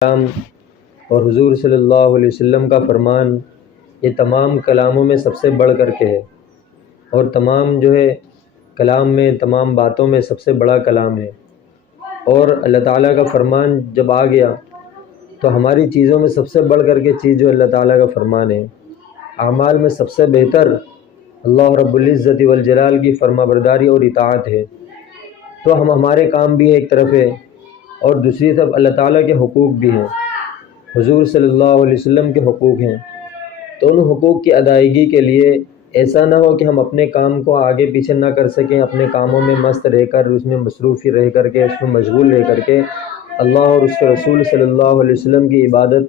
کلام اور حضور صلی اللہ علیہ وسلم کا فرمان یہ تمام کلاموں میں سب سے بڑھ کر کے ہے، اور تمام کلام میں، تمام باتوں میں سب سے بڑا کلام ہے۔ اور اللہ تعالیٰ کا فرمان جب آ گیا تو ہماری چیزوں میں سب سے بڑھ کر کے چیز جو اللہ تعالیٰ کا فرمان ہے، اعمال میں سب سے بہتر اللہ رب العزت والجلال کی فرما برداری اور اطاعت ہے۔ تو ہمارے کام بھی ایک طرف ہے اور دوسری طرف اللہ تعالیٰ کے حقوق بھی ہیں، حضور صلی اللہ علیہ وسلم کے حقوق ہیں۔ تو ان حقوق کی ادائیگی کے لیے ایسا نہ ہو کہ ہم اپنے کام کو آگے پیچھے نہ کر سکیں، اپنے کاموں میں مست رہ کر، اس میں مصروف ہی رہ کر کے، اس میں مشغول رہ کر کے اللہ اور اس کے رسول صلی اللہ علیہ وسلم کی عبادت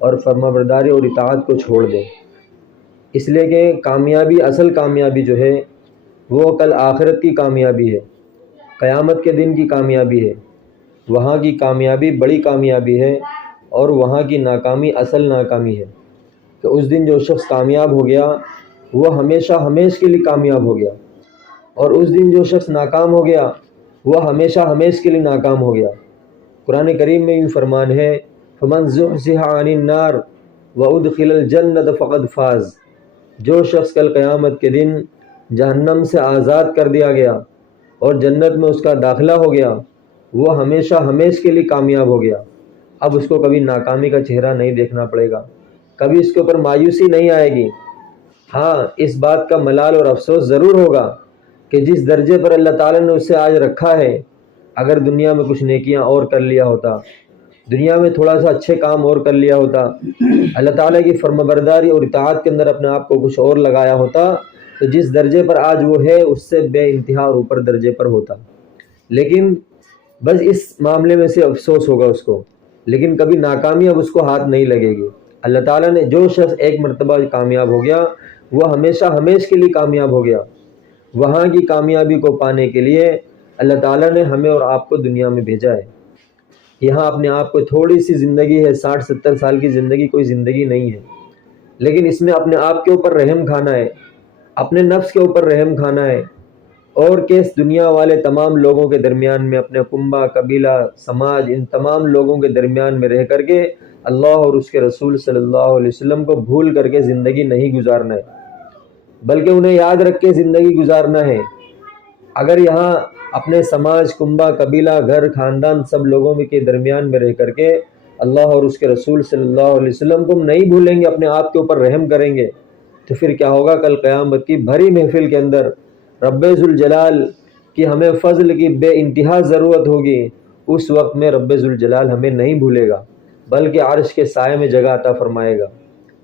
اور فرما برداری اور اطاعت کو چھوڑ دیں۔ اس لیے کہ کامیابی، اصل کامیابی جو ہے وہ کل آخرت کی کامیابی ہے، قیامت کے دن کی کامیابی ہے۔ وہاں کی کامیابی بڑی کامیابی ہے اور وہاں کی ناکامی اصل ناکامی ہے، کہ اس دن جو شخص کامیاب ہو گیا وہ ہمیشہ ہمیش کے لیے کامیاب ہو گیا، اور اس دن جو شخص ناکام ہو گیا وہ ہمیشہ ہمیش کے لیے ناکام ہو گیا۔ قرآن کریم میں یہ فرمان ہے، فَمَنْ زُحْزِحَ عَنِ النَّارِ وَأُدْخِلَ الْجَنَّةَ فَقَدْ فَازَ۔ جو شخص کل قیامت کے دن جہنم سے آزاد کر دیا گیا اور جنت میں اس کا داخلہ ہو گیا، وہ ہمیشہ ہمیش کے لیے کامیاب ہو گیا۔ اب اس کو کبھی ناکامی کا چہرہ نہیں دیکھنا پڑے گا، کبھی اس کے اوپر مایوسی نہیں آئے گی۔ ہاں، اس بات کا ملال اور افسوس ضرور ہوگا کہ جس درجے پر اللہ تعالیٰ نے اسے آج رکھا ہے، اگر دنیا میں کچھ نیکیاں اور کر لیا ہوتا، دنیا میں تھوڑا سا اچھے کام اور کر لیا ہوتا، اللہ تعالیٰ کی فرما برداری اور اطاعت کے اندر اپنے آپ کو کچھ اور لگایا ہوتا، تو جس درجے پر آج وہ ہے اس سے بے انتہا اور اوپر درجے پر ہوتا۔ لیکن بس اس معاملے میں سے افسوس ہوگا اس کو، لیکن کبھی ناکامی اب اس کو ہاتھ نہیں لگے گی۔ اللہ تعالیٰ نے جو شخص ایک مرتبہ کامیاب ہو گیا وہ ہمیشہ ہمیش کے لیے کامیاب ہو گیا۔ وہاں کی کامیابی کو پانے کے لیے اللہ تعالیٰ نے ہمیں اور آپ کو دنیا میں بھیجا ہے۔ یہاں اپنے آپ کو تھوڑی سی زندگی ہے، 60-70 سال کی زندگی کوئی زندگی نہیں ہے، لیکن اس میں اپنے آپ کے اوپر رحم کھانا ہے، اپنے نفس کے اوپر رحم کھانا ہے، اور کہ اس دنیا والے تمام لوگوں کے درمیان میں، اپنے کنبہ، قبیلہ، سماج، ان تمام لوگوں کے درمیان میں رہ کر کے اللہ اور اس کے رسول صلی اللہ علیہ وسلم کو بھول کر کے زندگی نہیں گزارنا ہے، بلکہ انہیں یاد رکھ کے زندگی گزارنا ہے۔ اگر یہاں اپنے سماج، کنبہ، قبیلہ، گھر، خاندان، سب لوگوں کے درمیان میں رہ کر کے اللہ اور اس کے رسول صلی اللہ علیہ وسلم کو ہم نہیں بھولیں گے، اپنے آپ کے اوپر رحم کریں گے، تو پھر کیا ہوگا؟ کل قیامت کی بھری محفل کے اندر رب ذوالجلال کی ہمیں فضل کی بے انتہا ضرورت ہوگی۔ اس وقت میں رب ذوالجلال ہمیں نہیں بھولے گا، بلکہ عرش کے سائے میں جگہ عطا فرمائے گا،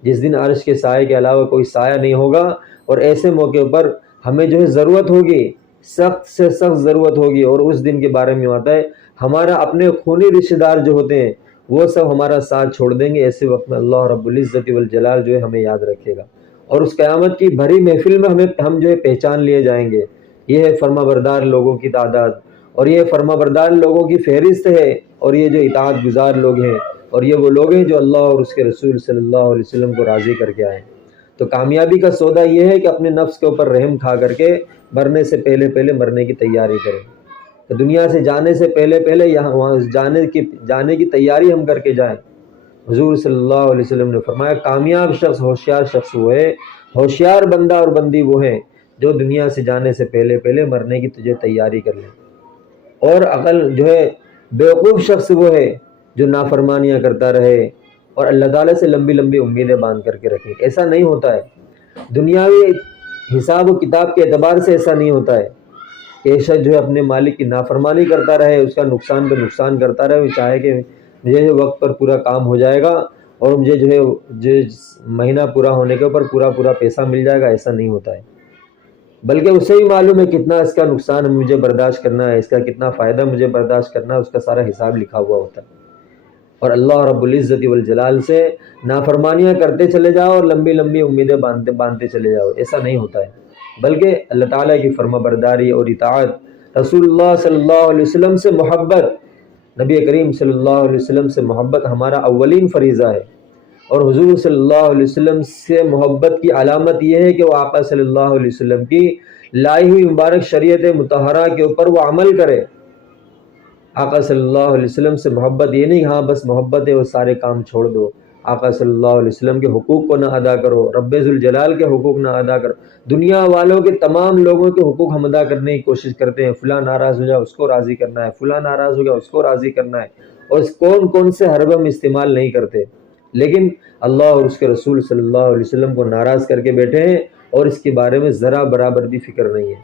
جس دن عرش کے سائے کے علاوہ کوئی سایہ نہیں ہوگا۔ اور ایسے موقع پر ہمیں ضرورت ہوگی، سخت سے سخت ضرورت ہوگی، اور اس دن کے بارے میں آتا ہے ہمارا اپنے خونی رشتہ دار جو ہوتے ہیں وہ سب ہمارا ساتھ چھوڑ دیں گے۔ ایسے وقت میں اللہ رب العزت والجلال ہمیں یاد رکھے گا، اور اس قیامت کی بھری محفل میں ہم پہچان لیے جائیں گے۔ یہ ہے فرما بردار لوگوں کی تعداد، اور یہ فرما بردار لوگوں کی فہرست ہے، اور یہ جو اطاعت گزار لوگ ہیں، اور یہ وہ لوگ ہیں جو اللہ اور اس کے رسول صلی اللہ علیہ وسلم کو راضی کر کے آئے۔ تو کامیابی کا سودا یہ ہے کہ اپنے نفس کے اوپر رحم کھا کر کے مرنے سے پہلے مرنے کی تیاری کریں، تو دنیا سے جانے سے پہلے یہاں وہاں جانے کی تیاری ہم کر کے جائیں۔ حضور صلی اللہ علیہ وسلم نے فرمایا، کامیاب شخص، ہوشیار شخص وہ ہے، ہوشیار بندہ اور بندی وہ ہے جو دنیا سے جانے سے پہلے مرنے کی تیاری کر لیں، اور عقل بیوقوف شخص وہ ہے جو نافرمانیاں کرتا رہے اور اللہ تعالیٰ سے لمبی لمبی امیدیں باندھ کر کے رکھے۔ ایسا نہیں ہوتا ہے، دنیاوی حساب و کتاب کے اعتبار سے ایسا نہیں ہوتا ہے کہ شخص اپنے مالک کی نافرمانی کرتا رہے، اس کا نقصان پہ نقصان کرتا رہے، وہ چاہے کہ مجھے وقت پر پورا کام ہو جائے گا اور مجھے مہینہ پورا ہونے کے اوپر پورا پیسہ مل جائے گا۔ ایسا نہیں ہوتا ہے، بلکہ اسے ہی معلوم ہے کتنا اس کا نقصان مجھے برداشت کرنا ہے، اس کا کتنا فائدہ مجھے برداشت کرنا ہے، اس کا سارا حساب لکھا ہوا ہوتا ہے۔ اور اللہ رب العزت والجلال سے نافرمانیاں کرتے چلے جاؤ اور لمبی لمبی امیدیں باندھتے چلے جاؤ، ایسا نہیں ہوتا ہے، بلکہ اللہ تعالیٰ کی فرما برداری اور اطاعت، رسول اللہ صلی اللہ علیہ وسلم سے محبت، نبی کریم صلی اللہ علیہ وسلم سے محبت ہمارا اولین فریضہ ہے۔ اور حضور صلی اللہ علیہ وسلم سے محبت کی علامت یہ ہے کہ وہ آقا صلی اللہ علیہ وسلم کی لائی ہوئی مبارک شریعت مطہرہ کے اوپر وہ عمل کرے۔ آقا صلی اللہ علیہ وسلم سے محبت یہ نہیں ہاں بس محبت ہے وہ سارے کام چھوڑ دو، آقا صلی اللہ علیہ وسلم کے حقوق کو نہ ادا کرو، رب ذوالجلال کے حقوق نہ ادا کرو، دنیا والوں کے تمام لوگوں کے حقوق ہم ادا کرنے کی کوشش کرتے ہیں، فلاں ناراض ہو جائے اس کو راضی کرنا ہے، فلاں ناراض ہو گیا اس کو راضی کرنا ہے، اور کون کون سے حرب ہم استعمال نہیں کرتے، لیکن اللہ اور اس کے رسول صلی اللہ علیہ وسلم کو ناراض کر کے بیٹھے ہیں اور اس کے بارے میں ذرا برابر بھی فکر نہیں ہے۔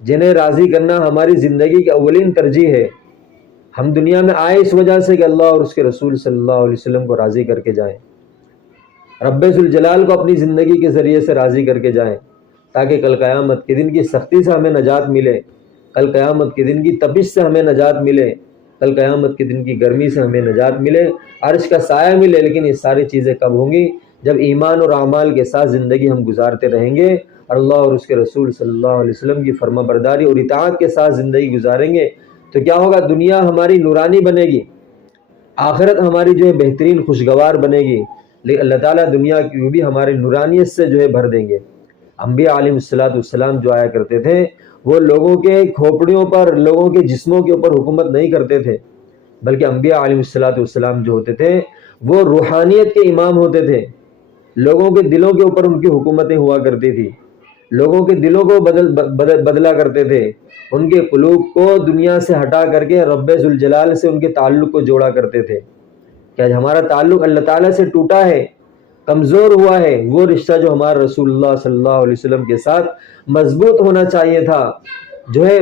جنہیں راضی کرنا ہماری زندگی کی اولین ترجیح ہے۔ ہم دنیا میں آئے اس وجہ سے کہ اللہ اور اس کے رسول صلی اللہ علیہ وسلم کو راضی کر کے جائیں، رب ذوالجلال کو اپنی زندگی کے ذریعے سے راضی کر کے جائیں، تاکہ کل قیامت کے دن کی سختی سے ہمیں نجات ملے، کل قیامت کے دن کی تپش سے ہمیں نجات ملے، کل قیامت کے دن کی گرمی سے ہمیں نجات ملے، عرش کا سایہ ملے۔ لیکن یہ ساری چیزیں کب ہوں گی؟ جب ایمان اور اعمال کے ساتھ زندگی ہم گزارتے رہیں گے، اور اللہ اور اس کے رسول صلی اللہ علیہ وسلم کی فرما برداری اور اطاعت کے ساتھ زندگی گزاریں گے تو کیا ہوگا؟ دنیا ہماری نورانی بنے گی، آخرت ہماری جو ہے بہترین خوشگوار بنے گی، لیکن اللہ تعالیٰ دنیا کی بھی ہماری نورانیت سے جو ہے بھر دیں گے۔ انبیاء علیہ السلام جو آیا کرتے تھے وہ لوگوں کے کھوپڑیوں پر، لوگوں کے جسموں کے اوپر حکومت نہیں کرتے تھے، بلکہ انبیاء علیہ السلام جو ہوتے تھے وہ روحانیت کے امام ہوتے تھے، لوگوں کے دلوں کے اوپر ان کی حکومتیں ہوا کرتی تھی، لوگوں کے دلوں کو بدلا کرتے تھے، ان کے قلوب کو دنیا سے ہٹا کر کے رب ذوالجلال سے ان کے تعلق کو جوڑا کرتے تھے کہ آج ہمارا تعلق اللہ تعالیٰ سے ٹوٹا ہے، کمزور ہوا ہے، وہ رشتہ جو ہمارا رسول اللہ صلی اللہ علیہ وسلم کے ساتھ مضبوط ہونا چاہیے تھا جو ہے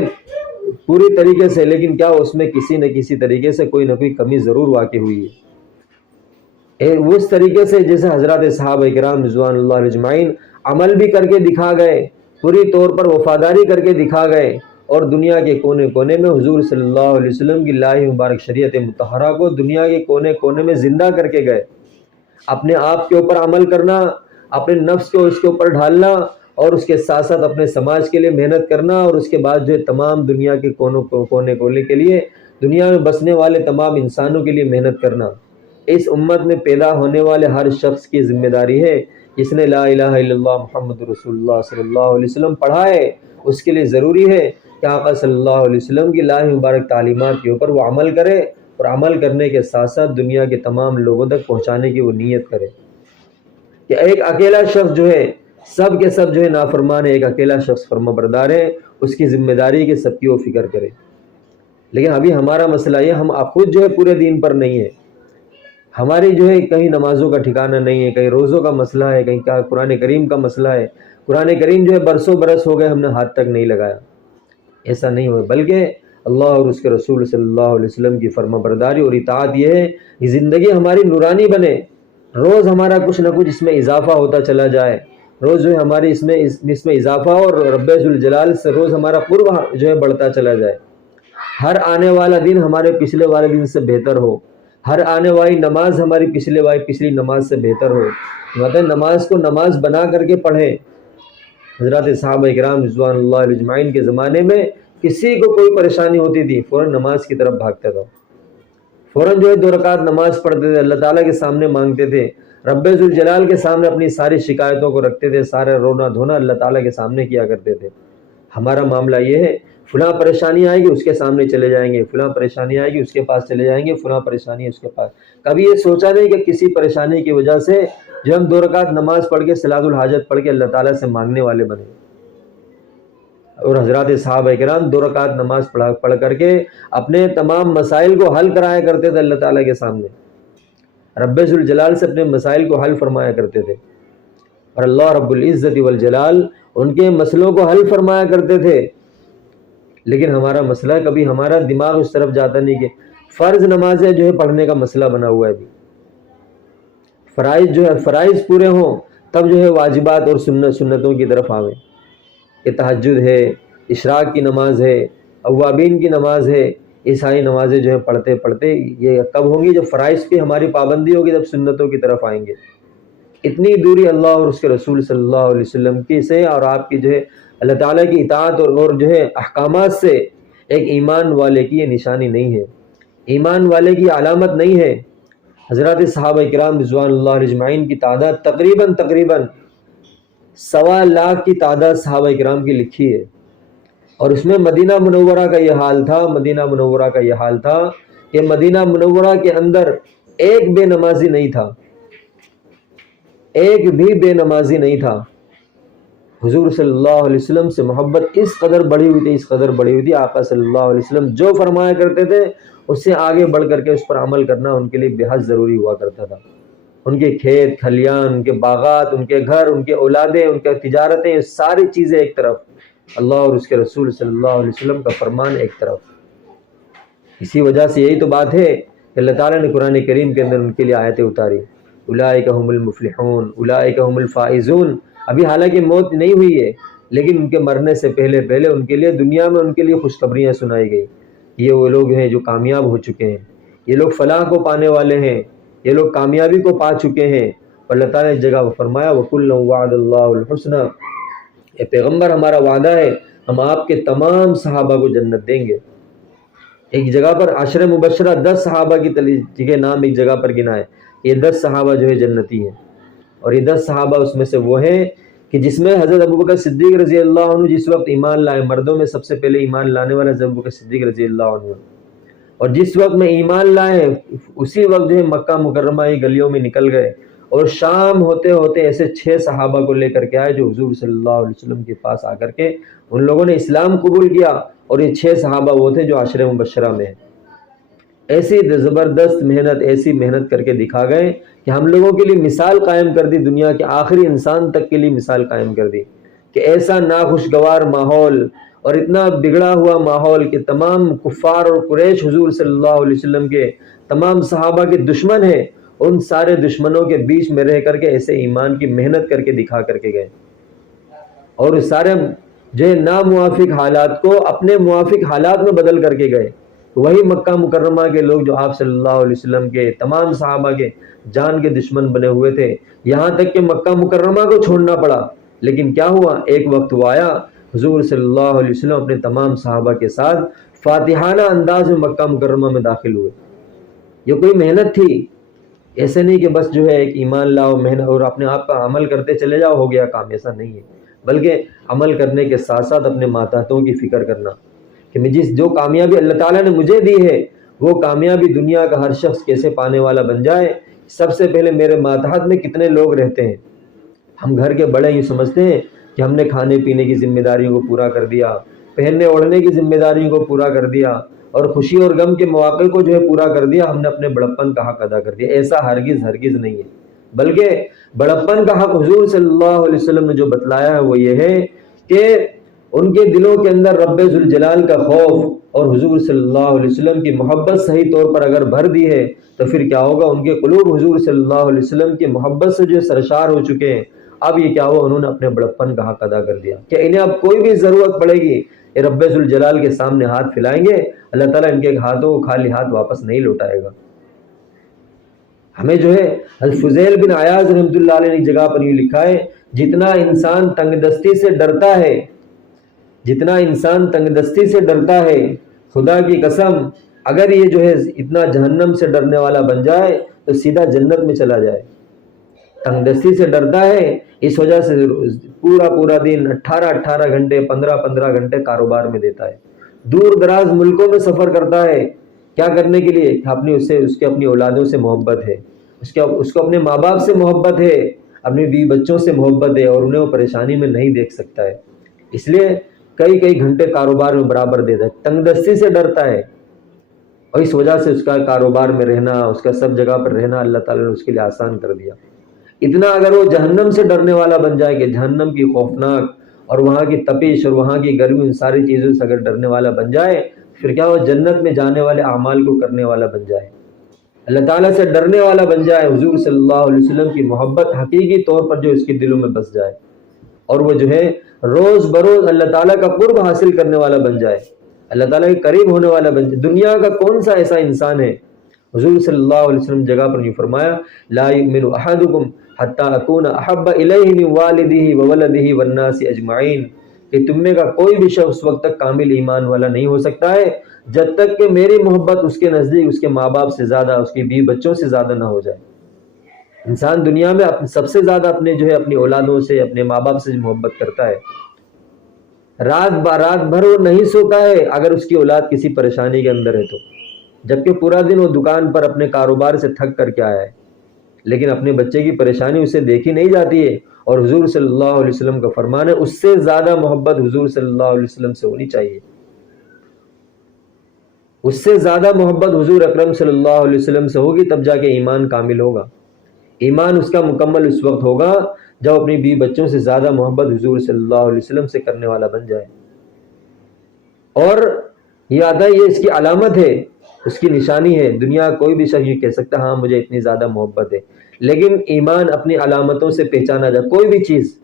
پوری طریقے سے، لیکن کیا اس میں کسی نہ کسی طریقے سے کوئی نہ کوئی کمی ضرور واقع ہوئی ہے۔ اس طریقے سے جیسے حضرات صحابہ کرام رضوان اللہ علیہ اجمعین عمل بھی کر کے دکھا گئے، پوری طور پر وفاداری کر کے دکھا گئے، اور دنیا کے کونے کونے میں حضور صلی اللہ علیہ وسلم کی لائی مبارک شریعت مطہرہ کو دنیا کے کونے کونے میں زندہ کر کے گئے۔ اپنے آپ کے اوپر عمل کرنا، اپنے نفس کو اس کے اوپر ڈھالنا، اور اس کے ساتھ ساتھ اپنے سماج کے لیے محنت کرنا، اور اس کے بعد جو ہے تمام دنیا کے کونے کونے کے لیے، دنیا میں بسنے والے تمام انسانوں کے لیے محنت کرنا۔ اس امت میں پیدا ہونے والے ہر شخص کی ذمہ داری ہے، جس نے لا الہ الا اللہ محمد رسول اللہ صلی اللہ علیہ وسلم پڑھا ہے، اس کے لیے ضروری ہے کہ آقا صلی اللہ علیہ وسلم کی لائی مبارک تعلیمات کے اوپر وہ عمل کرے، اور عمل کرنے کے ساتھ ساتھ دنیا کے تمام لوگوں تک پہنچانے کی وہ نیت کرے۔ کہ ایک اکیلا شخص جو ہے سب کے سب جو ہے نافرمان ہے، ایک اکیلا شخص فرما بردار ہے، اس کی ذمہ داری کہ سب کی وہ فکر کرے۔ لیکن ابھی ہمارا مسئلہ یہ، ہم خود جو ہے پورے دین پر نہیں ہے، ہماری جو ہے کہیں نمازوں کا ٹھکانہ نہیں ہے، کہیں روزوں کا مسئلہ ہے، کہیں قرآن کریم کا مسئلہ ہے، قرآن کریم جو ہے برسوں برس ہو گئے ہم نے ہاتھ تک نہیں لگایا، ایسا نہیں ہوا، بلکہ اللہ اور اس کے رسول صلی اللہ علیہ وسلم کی فرما برداری اور اطاعت یہ ہے کہ زندگی ہماری نورانی بنے، روز ہمارا کچھ نہ کچھ اس میں اضافہ ہوتا چلا جائے، روز جو ہے ہماری اس میں اضافہ، اور رب ذوالجلال سے روز ہمارا قرب جو ہے بڑھتا چلا جائے، ہر آنے والا دن ہمارے پچھلے والے دن سے بہتر ہو، ہر آنے والی نماز ہماری پچھلی نماز سے بہتر ہو، مطلب نماز کو نماز بنا کر کے پڑھیں۔ حضرات صحابہ کرام رضوان اللہ علیہ اجمعین کے زمانے میں کسی کو کوئی پریشانی ہوتی تھی فوراً نماز کی طرف بھاگتا تھا، فوراً جو ہے 2 رکعت نماز پڑھتے تھے، اللہ تعالیٰ کے سامنے مانگتے تھے، رب ذوالجلال کے سامنے اپنی ساری شکایتوں کو رکھتے تھے، سارا رونا دھونا اللہ تعالیٰ کے سامنے کیا کرتے تھے۔ ہمارا معاملہ یہ ہے، فلاں پریشانی آئے گی اس کے سامنے چلے جائیں گے، فلاں پریشانی آئے گی اس کے پاس چلے جائیں گے، فلاں پریشانی اس کے پاس، کبھی یہ سوچا نہیں کہ کسی پریشانی کی وجہ سے جو ہم 2 رکعت نماز پڑھ کے صلاۃ الحاجت پڑھ کے اللہ تعالیٰ سے مانگنے والے بنے۔ اور حضرات صحابہ کرام 2 رکعت نماز پڑھ کر کے اپنے تمام مسائل کو حل کرایا کرتے تھے اللہ تعالیٰ کے سامنے، رب ذوالجلال سے اپنے مسائل کو حل فرمایا کرتے تھے، اور اللہ رب العزت والجلال ان کے مسئلوں کو حل فرمایا کرتے تھے۔ لیکن ہمارا مسئلہ کبھی ہمارا دماغ اس طرف جاتا نہیں کہ فرض نمازیں جو ہے پڑھنے کا مسئلہ بنا ہوا ہے، ابھی فرائض پورے ہوں تب جو ہے واجبات اور سنتوں کی طرف آویں، کہ تہجد ہے، اشراق کی نماز ہے، اوابین کی نماز ہے، یہ ساری نمازیں جو ہے پڑھتے پڑھتے یہ کب ہوں گی؟ جب فرائض کی ہماری پابندی ہوگی، جب سنتوں کی طرف آئیں گے۔ اتنی دوری اللہ اور اس کے رسول صلی اللہ علیہ وسلم کی سے اور آپ کی جو ہے اللہ تعالیٰ کی اطاعت اور جو ہے احکامات سے ایک ایمان والے کی یہ نشانی نہیں ہے، ایمان والے کی علامت نہیں ہے۔ حضرات صحابہ کرام رضوان اللہ علیہ اجمعین کی تعداد تقریباً 1.25 لاکھ کی تعداد صحابہ کرام کی لکھی ہے، اور اس میں مدینہ منورہ کا یہ حال تھا، مدینہ منورہ کا یہ حال تھا کہ مدینہ منورہ کے اندر ایک بے نمازی نہیں تھا، ایک بھی بے نمازی نہیں تھا۔ حضور صلی اللہ علیہ وسلم سے محبت اس قدر بڑھی ہوئی تھی، اس قدر بڑھی ہوئی تھی، آقا صلی اللہ علیہ وسلم جو فرمایا کرتے تھے اس سے آگے بڑھ کر کے اس پر عمل کرنا ان کے لیے بے حد ضروری ہوا کرتا تھا۔ ان کے کھیت کھلیان، ان کے باغات، ان کے گھر، ان کے اولادیں، ان کے تجارتیں، یہ ساری چیزیں ایک طرف، اللہ اور اس کے رسول صلی اللہ علیہ وسلم کا فرمان ایک طرف۔ اسی وجہ سے یہی تو بات ہے کہ اللہ تعالیٰ نے قرآن کریم کے اندر ان کے لیے آیتیں اتاری، اولئک هم المفلحون، اولئک هم الفائزون۔ ابھی حالانکہ موت نہیں ہوئی ہے، لیکن ان کے مرنے سے پہلے پہلے ان کے لیے دنیا میں ان کے لیے خوشخبریاں سنائی گئی، یہ وہ لوگ ہیں جو کامیاب ہو چکے ہیں، یہ لوگ فلاح کو پانے والے ہیں، یہ لوگ کامیابی کو پا چکے ہیں۔ اور اللہ تعالیٰ نے جگہ فرمایا وَكُلًّا وَعَدَ اللَّهُ الْحُسْنَى، اے پیغمبر ہمارا وعدہ ہے ہم آپ کے تمام صحابہ کو جنت دیں گے۔ ایک جگہ پر عشر مبشرہ 10 صحابہ کی نام ایک جگہ پر گنا ہے، یہ 10 صحابہ جو ہے جنتی ہیں، اور یہ 10 صحابہ اس میں سے وہ ہیں کہ جس میں حضرت ابوبکر صدیق رضی اللہ عنہ جس وقت ایمان لائے، مردوں میں سب سے پہلے ایمان لانے والا حضرت ابوبکر صدیق رضی اللہ عنہ، اور جس وقت میں ایمان لائے اسی وقت جو ہے مکہ مکرمہ کی گلیوں میں نکل گئے، اور شام ہوتے ہوتے ایسے 6 صحابہ کو لے کر کے آئے جو حضور صلی اللہ علیہ وسلم کے پاس آ کر کے ان لوگوں نے اسلام قبول کیا، اور یہ 6 صحابہ وہ تھے جو عشر مبشرہ میں ہیں۔ ایسی زبردست محنت، ایسی محنت کر کے دکھا گئے کہ ہم لوگوں کے لیے مثال قائم کر دی، دنیا کے آخری انسان تک کے لیے مثال قائم کر دی کہ ایسا ناخوشگوار ماحول اور اتنا بگڑا ہوا ماحول کہ تمام کفار اور قریش حضور صلی اللہ علیہ وسلم کے تمام صحابہ کے دشمن ہیں، ان سارے دشمنوں کے بیچ میں رہ کر کے ایسے ایمان کی محنت کر کے دکھا کر کے گئے، اور اس سارے جو ہے ناموافق حالات کو اپنے موافق حالات میں بدل کر کے گئے۔ وہی مکہ مکرمہ کے لوگ جو آپ صلی اللہ علیہ وسلم کے تمام صحابہ کے جان کے دشمن بنے ہوئے تھے، یہاں تک کہ مکہ مکرمہ کو چھوڑنا پڑا، لیکن کیا ہوا، ایک وقت وہ آیا حضور صلی اللہ علیہ وسلم اپنے تمام صحابہ کے ساتھ فاتحانہ انداز میں مکہ مکرمہ میں داخل ہوئے۔ یہ کوئی محنت تھی، ایسے نہیں کہ بس جو ہے ایک ایمان لاؤ محنت اور اپنے آپ کا عمل کرتے چلے جاؤ ہو گیا کام، ایسا نہیں ہے، بلکہ عمل کرنے کے ساتھ ساتھ اپنے ماتحتوں کی فکر کرنا کہ میں جو کامیابی اللہ تعالیٰ نے مجھے دی ہے وہ کامیابی دنیا کا ہر شخص کیسے پانے والا بن جائے۔ سب سے پہلے میرے ماتحت میں کتنے لوگ رہتے ہیں، ہم گھر کے بڑے یہ سمجھتے ہیں کہ ہم نے کھانے پینے کی ذمہ داریوں کو پورا کر دیا، پہننے اوڑھنے کی ذمہ داریوں کو پورا کر دیا، اور خوشی اور غم کے مواقع کو جو ہے پورا کر دیا، ہم نے اپنے بڑپن کا حق ادا کر دیا۔ ایسا ہرگز ہرگز نہیں ہے، بلکہ بڑپن کا حق حضور صلی اللہ علیہ وسلم نے جو بتلایا ہے وہ یہ ہے کہ ان کے دلوں کے اندر رب ذوالجلال کا خوف اور حضور صلی اللہ علیہ وسلم کی محبت صحیح طور پر اگر بھر دی ہے تو پھر کیا ہوگا، ان کے قلوب حضور صلی اللہ علیہ وسلم کی محبت سے جو سرشار ہو چکے ہیں۔ اب یہ کیا ہوا، انہوں نے اپنے بڑپن کا حق ادا کر دیا کہ انہیں اب کوئی بھی ضرورت پڑے گی یہ رب ذوالجلال کے سامنے ہاتھ پھیلائیں گے، اللہ تعالیٰ ان کے ہاتھوں کو خالی ہاتھ واپس نہیں لوٹائے گا۔ ہمیں جو ہے فضیل بن عیاض رحمۃ اللہ علیہ نے ایک جگہ پر یہ لکھا ہے، جتنا انسان تنگ دستی سے ڈرتا ہے، جتنا انسان تنگ دستی سے ڈرتا ہے، خدا کی قسم اگر یہ جو ہے اتنا جہنم سے ڈرنے والا بن جائے تو سیدھا جنت میں چلا جائے۔ تنگ دستی سے ڈرتا ہے، اس وجہ سے پورا دن 18 گھنٹے 15 گھنٹے کاروبار میں دیتا ہے، دور دراز ملکوں میں سفر کرتا ہے، کیا کرنے کے لیے، اس کے اپنی اولادوں سے محبت ہے، اس کو اپنے ماں باپ سے محبت ہے، اپنے بیوی بچوں سے محبت ہے، اور انہیں وہ پریشانی میں نہیں دیکھ سکتا ہے، اس لیے کئی گھنٹے کاروبار میں برابر دیتا ہے، تنگ دستی سے ڈرتا ہے، اور اس وجہ سے اس کا کاروبار میں رہنا، اس کا سب جگہ پر رہنا اللہ تعالیٰ نے اس کے لیے آسان کر دیا۔ اتنا اگر وہ جہنم سے ڈرنے والا بن جائے کہ جہنم کی خوفناک اور وہاں کی تپش اور وہاں کی گرمی ان ساری چیزوں سے اگر ڈرنے والا بن جائے، پھر کیا وہ جنت میں جانے والے اعمال کو کرنے والا بن جائے، اللہ تعالیٰ سے ڈرنے والا بن جائے، حضور صلی اللہ علیہ وسلم کی محبت حقیقی طور پر جو اس کے دلوں میں بس جائے، اور وہ جو ہے روز بروز اللہ تعالیٰ کا قرب حاصل کرنے والا بن جائے، اللہ تعالیٰ کے قریب ہونے والا بن جائے۔ دنیا کا کون سا ایسا انسان ہے، حضور صلی اللہ علیہ وسلم جگہ پر یہ فرمایا لا یؤمن احدکم حتی اکون احب الیہ من والدہ وولدہ والناس اجمعین، کہ تم میں کا کوئی بھی شخص اس وقت تک کامل ایمان والا نہیں ہو سکتا ہے جب تک کہ میری محبت اس کے نزدیک اس کے ماں باپ سے زیادہ، اس کی بیوی بچوں سے زیادہ نہ ہو جائے۔ انسان دنیا میں سب سے زیادہ اپنے جو ہے اپنی اولادوں سے، اپنے ماں باپ سے محبت کرتا ہے، رات بھر وہ نہیں سوتا ہے اگر اس کی اولاد کسی پریشانی کے اندر ہے تو، جبکہ پورا دن وہ دکان پر اپنے کاروبار سے تھک کر کے آیا ہے، لیکن اپنے بچے کی پریشانی اسے دیکھی نہیں جاتی ہے۔ اور حضور صلی اللہ علیہ وسلم کا فرمان ہے اس سے زیادہ محبت حضور صلی اللہ علیہ وسلم سے ہونی چاہیے، اس سے زیادہ محبت حضور اکرم صلی اللہ علیہ وسلم سے ہوگی، تب جا کے ایمان کامل ہوگا۔ ایمان اس کا مکمل اس وقت ہوگا جب اپنی بیوی بچوں سے زیادہ محبت حضور صلی اللہ علیہ وسلم سے کرنے والا بن جائے۔ اور یہ آتا ہے، یہ اس کی علامت ہے، اس کی نشانی ہے۔ دنیا کوئی بھی شخص یہ کہہ سکتا ہے ہاں مجھے اتنی زیادہ محبت ہے، لیکن ایمان اپنی علامتوں سے پہچانا جائے۔ کوئی بھی چیز،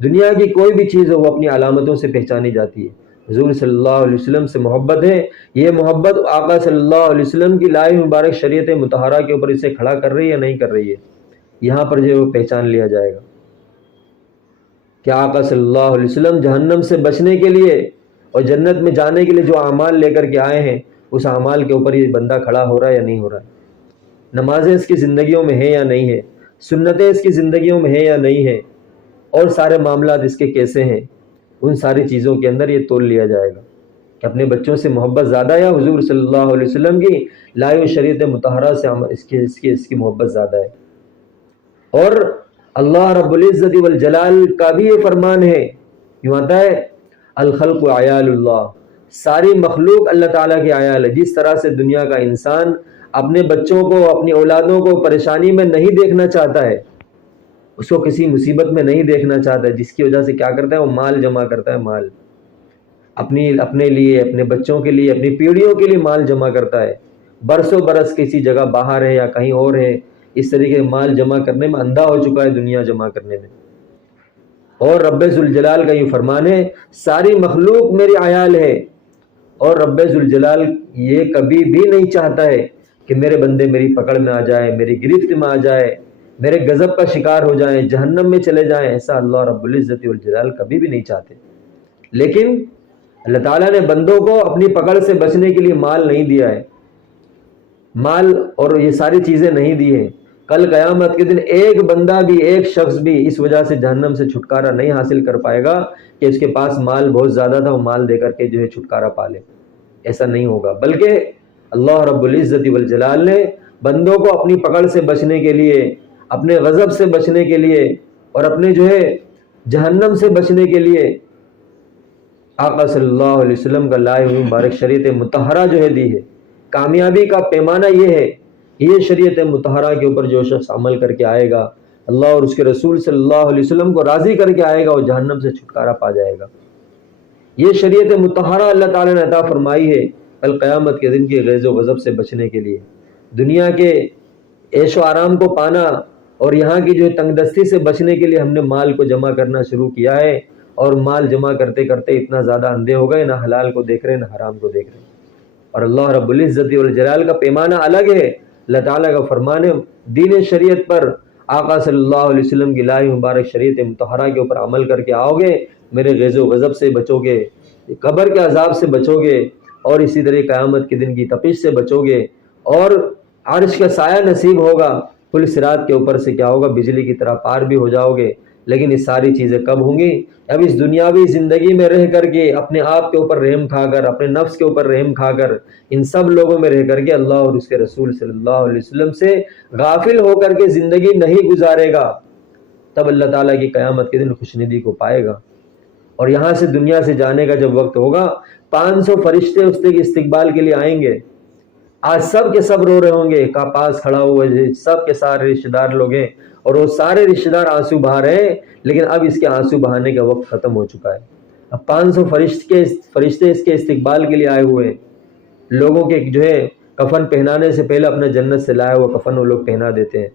دنیا کی کوئی بھی چیز ہو، وہ اپنی علامتوں سے پہچانی جاتی ہے۔ حضور صلی اللہ علیہ وسلم سے محبت ہے، یہ محبت آقا صلی اللہ علیہ وسلم کی لائی مبارک شریعت مطہرہ کے اوپر اسے کھڑا کر رہی ہے یا نہیں کر رہی ہے، یہاں پر جو وہ پہچان لیا جائے گا کہ آقا صلی اللہ علیہ وسلم جہنم سے بچنے کے لیے اور جنت میں جانے کے لیے جو اعمال لے کر کے آئے ہیں، اس اعمال کے اوپر یہ بندہ کھڑا ہو رہا ہے یا نہیں ہو رہا ہے، نمازیں اس کی زندگیوں میں ہیں یا نہیں ہیں، سنتیں اس کی زندگیوں میں ہیں یا نہیں ہیں، اور سارے معاملات اس کے کیسے ہیں، ان ساری چیزوں کے اندر یہ تول لیا جائے گا کہ اپنے بچوں سے محبت زیادہ ہے یا حضور صلی اللہ علیہ وسلم کی لائی ہوئی شریعت مطہرہ سے اس کی محبت زیادہ ہے۔ اور اللہ رب العزت والجلال کا بھی یہ فرمان ہے، یوں آتا ہے الخلق عیال اللہ، ساری مخلوق اللہ تعالیٰ کی عیال ہے۔ جس طرح سے دنیا کا انسان اپنے بچوں کو، اپنی اولادوں کو پریشانی میں نہیں دیکھنا چاہتا ہے، اس کو کسی مصیبت میں نہیں دیکھنا چاہتا ہے، جس کی وجہ سے کیا کرتا ہے، وہ مال جمع کرتا ہے، مال اپنے لیے، اپنے بچوں کے لیے، اپنی پیڑھیوں کے لیے مال جمع کرتا ہے، برسوں برس کسی جگہ باہر ہے یا کہیں اور ہے، اس طریقے مال جمع کرنے میں اندھا ہو چکا ہے، دنیا جمع کرنے میں۔ اور رب ذوالجلال کا یہ فرمان ہے ساری مخلوق میری عیال ہے، اور رب ذوالجلال یہ کبھی بھی نہیں چاہتا ہے کہ میرے بندے میری پکڑ میں آ جائے، میری گرفت میں آ جائے، میرے غضب کا شکار ہو جائیں، جہنم میں چلے جائیں، ایسا اللہ رب العزت والجلال کبھی بھی نہیں چاہتے۔ لیکن اللہ تعالیٰ نے بندوں کو اپنی پکڑ سے بچنے کے لیے مال نہیں دیا ہے، مال اور یہ ساری چیزیں نہیں دی ہیں۔ کل قیامت کے دن ایک بندہ بھی، ایک شخص بھی اس وجہ سے جہنم سے چھٹکارا نہیں حاصل کر پائے گا کہ اس کے پاس مال بہت زیادہ تھا، وہ مال دے کر کے جو ہے چھٹکارا پا لے، ایسا نہیں ہوگا۔ بلکہ اللہ رب العزت والجلال نے بندوں کو اپنی پکڑ سے بچنے کے لیے، اپنے غضب سے بچنے کے لیے اور اپنے جو ہے جہنم سے بچنے کے لیے آقا صلی اللہ علیہ وسلم کا لائے ہوئی مبارک شریعت مطہرہ جو ہے دی ہے۔ کامیابی کا پیمانہ یہ ہے، یہ شریعت مطہرہ کے اوپر جو شخص عمل کر کے آئے گا، اللہ اور اس کے رسول صلی اللہ علیہ وسلم کو راضی کر کے آئے گا، اور جہنم سے چھٹکارا پا جائے گا۔ یہ شریعت مطہرہ اللہ تعالیٰ نے عطا فرمائی ہے کل قیامت کے دن کی غیظ و غضب سے بچنے کے لیے، دنیا کے عیش و آرام کو پانا اور یہاں کی جو ہے تنگ دستی سے بچنے کے لیے ہم نے مال کو جمع کرنا شروع کیا ہے، اور مال جمع کرتے کرتے اتنا زیادہ اندھے ہو گئے، نہ حلال کو دیکھ رہے نہ حرام کو دیکھ رہے۔ اور اللہ رب العزت والجلال کا پیمانہ الگ ہے۔ اللہ تعالیٰ کا فرمان ہے دین شریعت پر، آقا صلی اللہ علیہ وسلم کی لائی مبارک شریعت مطہرہ کے اوپر عمل کر کے آؤ گے، میرے غیظ و غضب سے بچو گے، قبر کے عذاب سے بچو گے، اور اسی طرح قیامت کے دن کی تپش سے بچو گے، اور عرش کا سایہ نصیب ہوگا، پل صراط کے اوپر سے کیا ہوگا، بجلی کی طرح پار بھی ہو جاؤ گے۔ لیکن یہ ساری چیزیں کب ہوں گی؟ اب اس دنیاوی زندگی میں رہ کر کے، اپنے آپ کے اوپر رحم کھا کر، اپنے نفس کے اوپر رحم کھا کر، ان سب لوگوں میں رہ کر کے اللہ اور اس کے رسول صلی اللہ علیہ وسلم سے غافل ہو کر کے زندگی نہیں گزارے گا، تب اللہ تعالیٰ کی قیامت کے دن خوشندی کو پائے گا۔ اور یہاں سے دنیا سے جانے کا جب وقت ہوگا، 500 فرشتے اس کے استقبال کے لیے آئیں گے۔ آج سب کے سب رو رہے ہوں گے، کا پاس کھڑا ہوا ہے، سب کے سارے رشتہ دار لوگ ہیں، اور وہ سارے رشتہ دار آنسو بہا رہے ہیں، لیکن اب اس کے آنسو بہانے کا وقت ختم ہو چکا ہے۔ اب 500 فرشتے اس کے استقبال کے لیے آئے ہوئے ہیں، لوگوں کے جو ہے کفن پہنانے سے پہلے اپنا جنت سے لایا ہوا کفن وہ لوگ پہنا دیتے ہیں،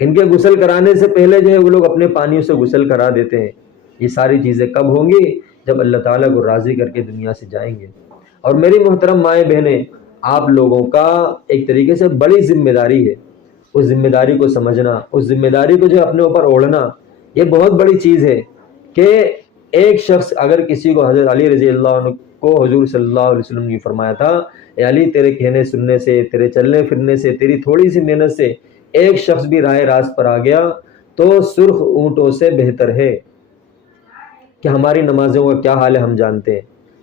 ان کے غسل کرانے سے پہلے جو ہے وہ لوگ اپنے پانیوں سے غسل کرا دیتے ہیں۔ یہ ساری چیزیں کب ہوں گی؟ جب اللہ تعالیٰ کو راضی کر کے دنیا سے جائیں گے۔ اور میری محترم مائیں بہنیں، آپ لوگوں کا ایک طریقے سے بڑی ذمہ داری ہے، اس ذمہ داری کو سمجھنا، اس ذمہ داری کو جو اپنے اوپر اوڑھنا، یہ بہت بڑی چیز ہے کہ ایک شخص اگر کسی کو، حضرت علی رضی اللہ عنہ کو حضور صلی اللہ علیہ وسلم نے فرمایا تھا، اے علی تیرے کہنے سننے سے، تیرے چلنے پھرنے سے، تیری تھوڑی سی محنت سے ایک شخص بھی راہ راست پر آ گیا تو سرخ اونٹوں سے بہتر ہے، کہ ہماری نمازوں کا کیا حال ہے ہم جانتے ہیں،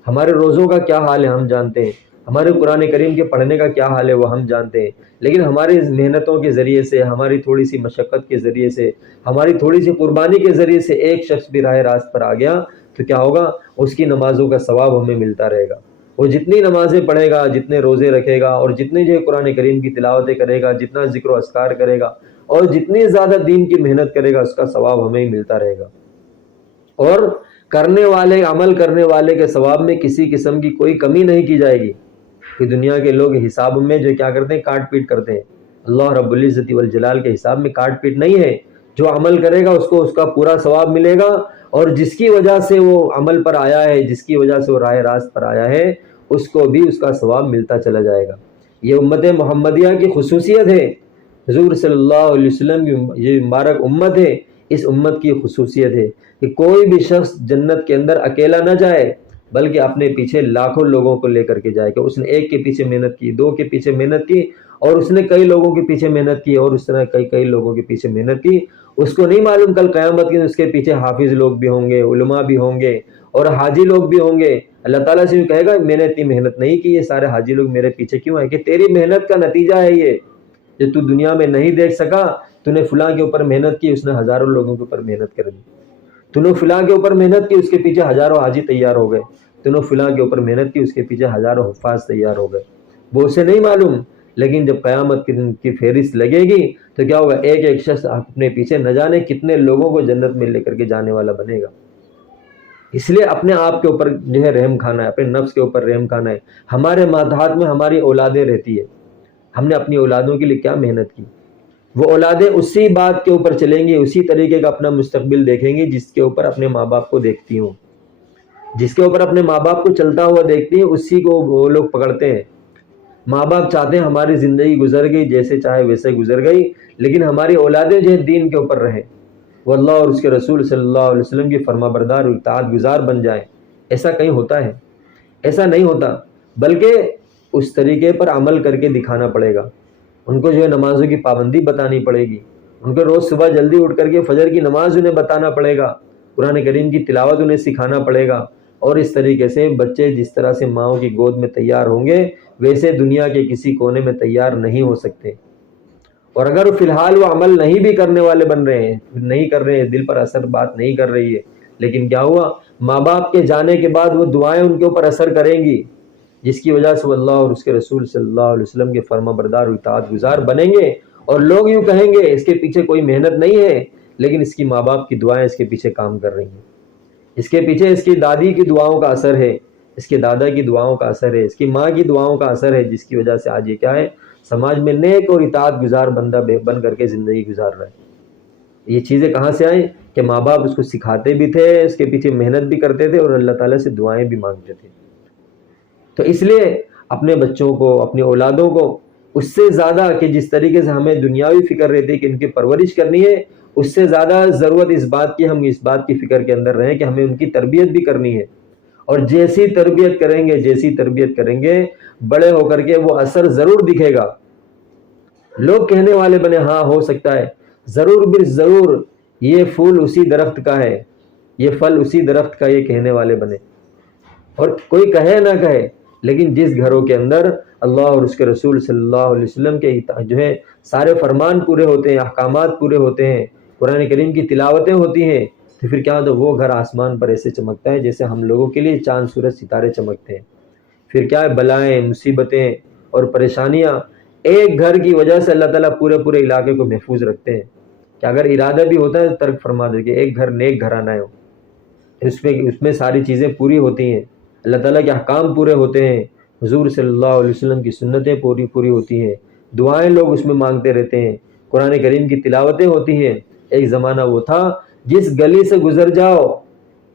ہمارے روزوں کا کیا حال ہے ہم جانتے ہیں، ہمارے قرآن کریم کے پڑھنے کا کیا حال ہے وہ ہم جانتے ہیں، لیکن ہماری محنتوں کے ذریعے سے، ہماری تھوڑی سی مشقت کے ذریعے سے، ہماری تھوڑی سی قربانی کے ذریعے سے ایک شخص بھی راہ راست پر آ گیا تو کیا ہوگا؟ اس کی نمازوں کا ثواب ہمیں ملتا رہے گا۔ وہ جتنی نمازیں پڑھے گا، جتنے روزے رکھے گا، اور جتنے جو ہے قرآن کریم کی تلاوتیں کرے گا، جتنا ذکر و اذکار کرے گا، اور جتنی زیادہ دین کی محنت کرے گا، اس کا ثواب ہمیں ملتا رہے گا۔ اور کرنے والے، عمل کرنے والے کے ثواب میں کسی قسم کی کوئی کمی نہیں کی جائے گی کہ دنیا کے لوگ حساب میں جو کیا کرتے ہیں، کاٹ پیٹ کرتے ہیں۔ اللہ رب العزت والجلال کے حساب میں کاٹ پیٹ نہیں ہے۔ جو عمل کرے گا اس کو اس کا پورا ثواب ملے گا، اور جس کی وجہ سے وہ عمل پر آیا ہے، جس کی وجہ سے وہ راہ راست پر آیا ہے، اس کو بھی اس کا ثواب ملتا چلا جائے گا۔ یہ امت محمدیہ کی خصوصیت ہے، حضور صلی اللہ علیہ وسلم کی یہ مبارک امت ہے، اس امت کی خصوصیت ہے کہ کوئی بھی شخص جنت کے اندر اکیلا نہ جائے، بلکہ اپنے پیچھے لاکھوں لوگوں کو لے کر کے جائے، کہ اس نے ایک کے پیچھے محنت کی، دو کے پیچھے محنت کی، اور اس نے کئی لوگوں کے پیچھے محنت کی، اور اس طرح کئی لوگوں کے پیچھے محنت کی۔ اس کو نہیں معلوم کل قیامت کے اس کے پیچھے حافظ لوگ بھی ہوں گے، علماء بھی ہوں گے، اور حاجی لوگ بھی ہوں گے۔ اللہ تعالیٰ سے بھی کہے گا میں نے اتنی محنت نہیں کی، یہ سارے حاجی لوگ میرے پیچھے کیوں ہیں؟ کہ تیری محنت کا نتیجہ ہے یہ، جو تو دنیا میں نہیں دیکھ سکا۔ تو نے فلاں کے اوپر محنت کی، اس نے ہزاروں لوگوں کے اوپر محنت کر دی۔ تو نے فلاں کے اوپر محنت کی، اس کے پیچھے ہزاروں حاجی تیار ہو گئے۔ تو نے فلاں کے اوپر محنت کی، اس کے پیچھے ہزاروں حفاظ تیار ہو گئے۔ وہ اسے نہیں معلوم، لیکن جب قیامت کے دن کی فہرست لگے گی تو کیا ہوگا؟ ایک ایک شخص اپنے پیچھے نہ جانے کتنے لوگوں کو جنت میں لے کر کے جانے والا بنے گا۔ اس لیے اپنے آپ کے اوپر جو ہے رحم کھانا ہے، اپنے نفس کے اوپر رحم کھانا ہے۔ ہمارے ماتحت میں ہماری اولادیں رہتی ہے، ہم نے اپنی اولادوں کے لیے کیا محنت کی؟ وہ اولادیں اسی بات کے اوپر چلیں گی، اسی طریقے کا اپنا مستقبل دیکھیں گی جس کے اوپر اپنے ماں باپ کو دیکھتی ہوں، جس کے اوپر اپنے ماں باپ کو چلتا ہوا دیکھتی ہیں، اسی کو وہ لوگ پکڑتے ہیں۔ ماں باپ چاہتے ہیں ہماری زندگی گزر گئی، جیسے چاہے ویسے گزر گئی، لیکن ہماری اولادیں جو ہے دین کے اوپر رہیں، وہ اللہ اور اس کے رسول صلی اللہ علیہ وسلم کی فرما بردار اور اطاعت گزار بن جائیں۔ ایسا کہیں ہوتا ہے؟ ایسا نہیں ہوتا، بلکہ اس طریقے پر عمل کر کے دکھانا پڑے گا۔ ان کو جو ہے نمازوں کی پابندی بتانی پڑے گی، ان کو روز صبح جلدی اٹھ کر کے فجر کی نماز انہیں بتانا پڑے گا، قرآن کریم کی تلاوت انہیں سکھانا پڑے گا، اور اس طریقے سے بچے جس طرح سے ماؤں کی گود میں تیار ہوں گے ویسے دنیا کے کسی کونے میں تیار نہیں ہو سکتے۔ اور اگر فی الحال وہ عمل نہیں بھی کرنے والے بن رہے ہیں، نہیں کر رہے ہیں، دل پر اثر بات نہیں کر رہی ہے، لیکن کیا ہوا؟ ماں باپ کے جانے کے بعد وہ دعائیں ان کے اوپر اثر کریں گی، جس کی وجہ سے وہ اللہ اور اس کے رسول صلی اللہ علیہ وسلم کے فرما بردار و اطاعت گزار بنیں گے، اور لوگ یوں کہیں گے اس کے پیچھے کوئی محنت نہیں ہے، لیکن اس کی ماں باپ کی دعائیں اس کے پیچھے کام کر رہی ہیں، اس کے پیچھے اس کی دادی کی دعاؤں کا اثر ہے، اس کے دادا کی دعاؤں کا اثر ہے، اس کی ماں کی دعاؤں کا اثر ہے، جس کی وجہ سے آج یہ کیا ہے؟ سماج میں نیک اور اطاعت گزار بندہ بن کر کے زندگی گزار رہا ہے۔ یہ چیزیں کہاں سے آئیں؟ کہ ماں باپ اس کو سکھاتے بھی تھے، اس کے پیچھے محنت بھی کرتے تھے، اور اللہ تعالیٰ سے دعائیں بھی مانگتے تھے۔ تو اس لیے اپنے بچوں کو، اپنی اولادوں کو اس سے زیادہ کہ جس طریقے سے ہمیں دنیاوی فکر رہتی ہے کہ ان کی پرورش کرنی ہے، اس سے زیادہ ضرورت اس بات کی، ہم اس بات کی فکر کے اندر رہیں کہ ہمیں ان کی تربیت بھی کرنی ہے، اور جیسی تربیت کریں گے بڑے ہو کر کے وہ اثر ضرور دکھے گا۔ لوگ کہنے والے بنے، ہاں ہو سکتا ہے، ضرور بھی ضرور یہ پھول اسی درخت کا ہے، یہ پھل اسی درخت کا، یہ کہنے والے بنے، اور کوئی کہے نہ کہے، لیکن جس گھروں کے اندر اللہ اور اس کے رسول صلی اللہ علیہ وسلم کے جو ہے سارے فرمان پورے ہوتے ہیں، احکامات پورے ہوتے ہیں، قرآن کریم کی تلاوتیں ہوتی ہیں، تو پھر کیا ہوتا ہے؟ وہ گھر آسمان پر ایسے چمکتا ہے جیسے ہم لوگوں کے لیے چاند سورج ستارے چمکتے ہیں۔ پھر کیا ہے؟ بلائیں، مصیبتیں اور پریشانیاں ایک گھر کی وجہ سے اللہ تعالیٰ پورے علاقے کو محفوظ رکھتے ہیں، کہ اگر ارادہ بھی ہوتا ہے ترک فرما دے کہ ایک گھر نیک گھرانہ ہو، اس میں ساری چیزیں پوری ہوتی ہیں، اللہ تعالیٰ کے احکام پورے ہوتے ہیں، حضور صلی اللہ علیہ وسلم کی سنتیں پوری ہوتی ہیں، دعائیں لوگ اس میں مانگتے رہتے ہیں، قرآن کریم کی تلاوتیں ہوتی ہیں۔ ایک زمانہ وہ تھا جس گلی سے گزر جاؤ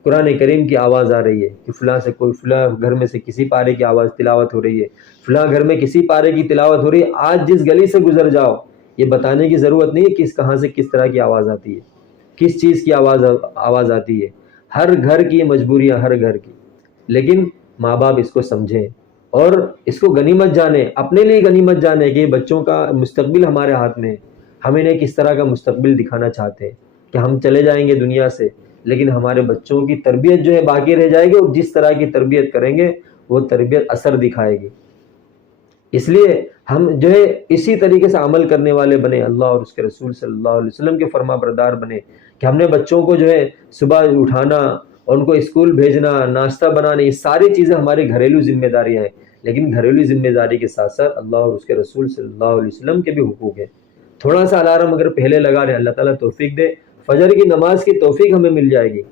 قرآن کریم کی آواز آ رہی ہے، کہ فلاں گھر میں سے کسی پارے کی آواز تلاوت ہو رہی ہے، فلاں گھر میں کسی پارے کی تلاوت ہو رہی ہے۔ آج جس گلی سے گزر جاؤ یہ بتانے کی ضرورت نہیں ہے کہاں سے کس طرح کی آواز آتی ہے، کس چیز کی آواز آتی ہے، ہر گھر کی مجبوریاں، ہر گھر کی، لیکن ماں باپ اس کو سمجھیں اور اس کو غنیمت جانیں، اپنے لیے غنیمت جانیں کہ بچوں کا مستقبل ہمارے ہاتھ میں ہے، ہم انہیں کس طرح کا مستقبل دکھانا چاہتے ہیں، کہ ہم چلے جائیں گے دنیا سے، لیکن ہمارے بچوں کی تربیت جو ہے باقی رہ جائے گی، اور جس طرح کی تربیت کریں گے وہ تربیت اثر دکھائے گی۔ اس لیے ہم جو ہے اسی طریقے سے عمل کرنے والے بنے، اللہ اور اس کے رسول صلی اللہ علیہ وسلم کے فرما بردار بنے، کہ ہم نے بچوں کو جو ہے صبح اٹھانا اور ان کو اسکول بھیجنا، ناشتہ بنانا، یہ ساری چیزیں ہماری گھریلو ذمہ داریاں ہیں، لیکن گھریلو ذمہ داری کے ساتھ ساتھ اللہ اور اس کے رسول صلی اللہ علیہ وسلم کے بھی حقوق ہیں۔ تھوڑا سا الارم اگر پہلے لگا لیں، اللہ تعالیٰ توفیق دے، فجر کی نماز کی توفیق ہمیں مل جائے گی،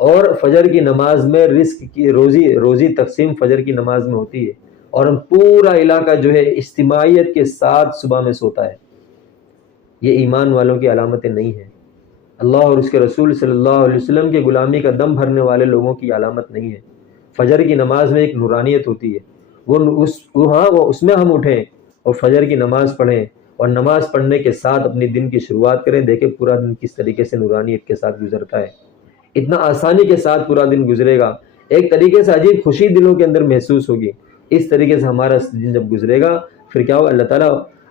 اور فجر کی نماز میں رزق کی روزی تقسیم فجر کی نماز میں ہوتی ہے، اور ہم پورا علاقہ جو ہے اجتماعیت کے ساتھ صبح میں سوتا ہے۔ یہ ایمان والوں کی علامتیں نہیں ہیں، اللہ اور اس کے رسول صلی اللہ علیہ وسلم کے غلامی کا دم بھرنے والے لوگوں کی علامت نہیں ہے۔ فجر کی نماز میں ایک نورانیت ہوتی ہے، وہ اس میں ہم اٹھیں اور فجر کی نماز پڑھیں، اور نماز پڑھنے کے ساتھ اپنی دن کی شروعات کریں۔ دیکھیں پورا دن کس طریقے سے نورانیت کے ساتھ گزرتا ہے، اتنا آسانی کے ساتھ پورا دن گزرے گا، ایک طریقے سے عجیب خوشی دلوں کے اندر محسوس ہوگی۔ اس طریقے سے ہمارا دن جب گزرے گا، پھر کیا ہوگا، اللہ تعالیٰ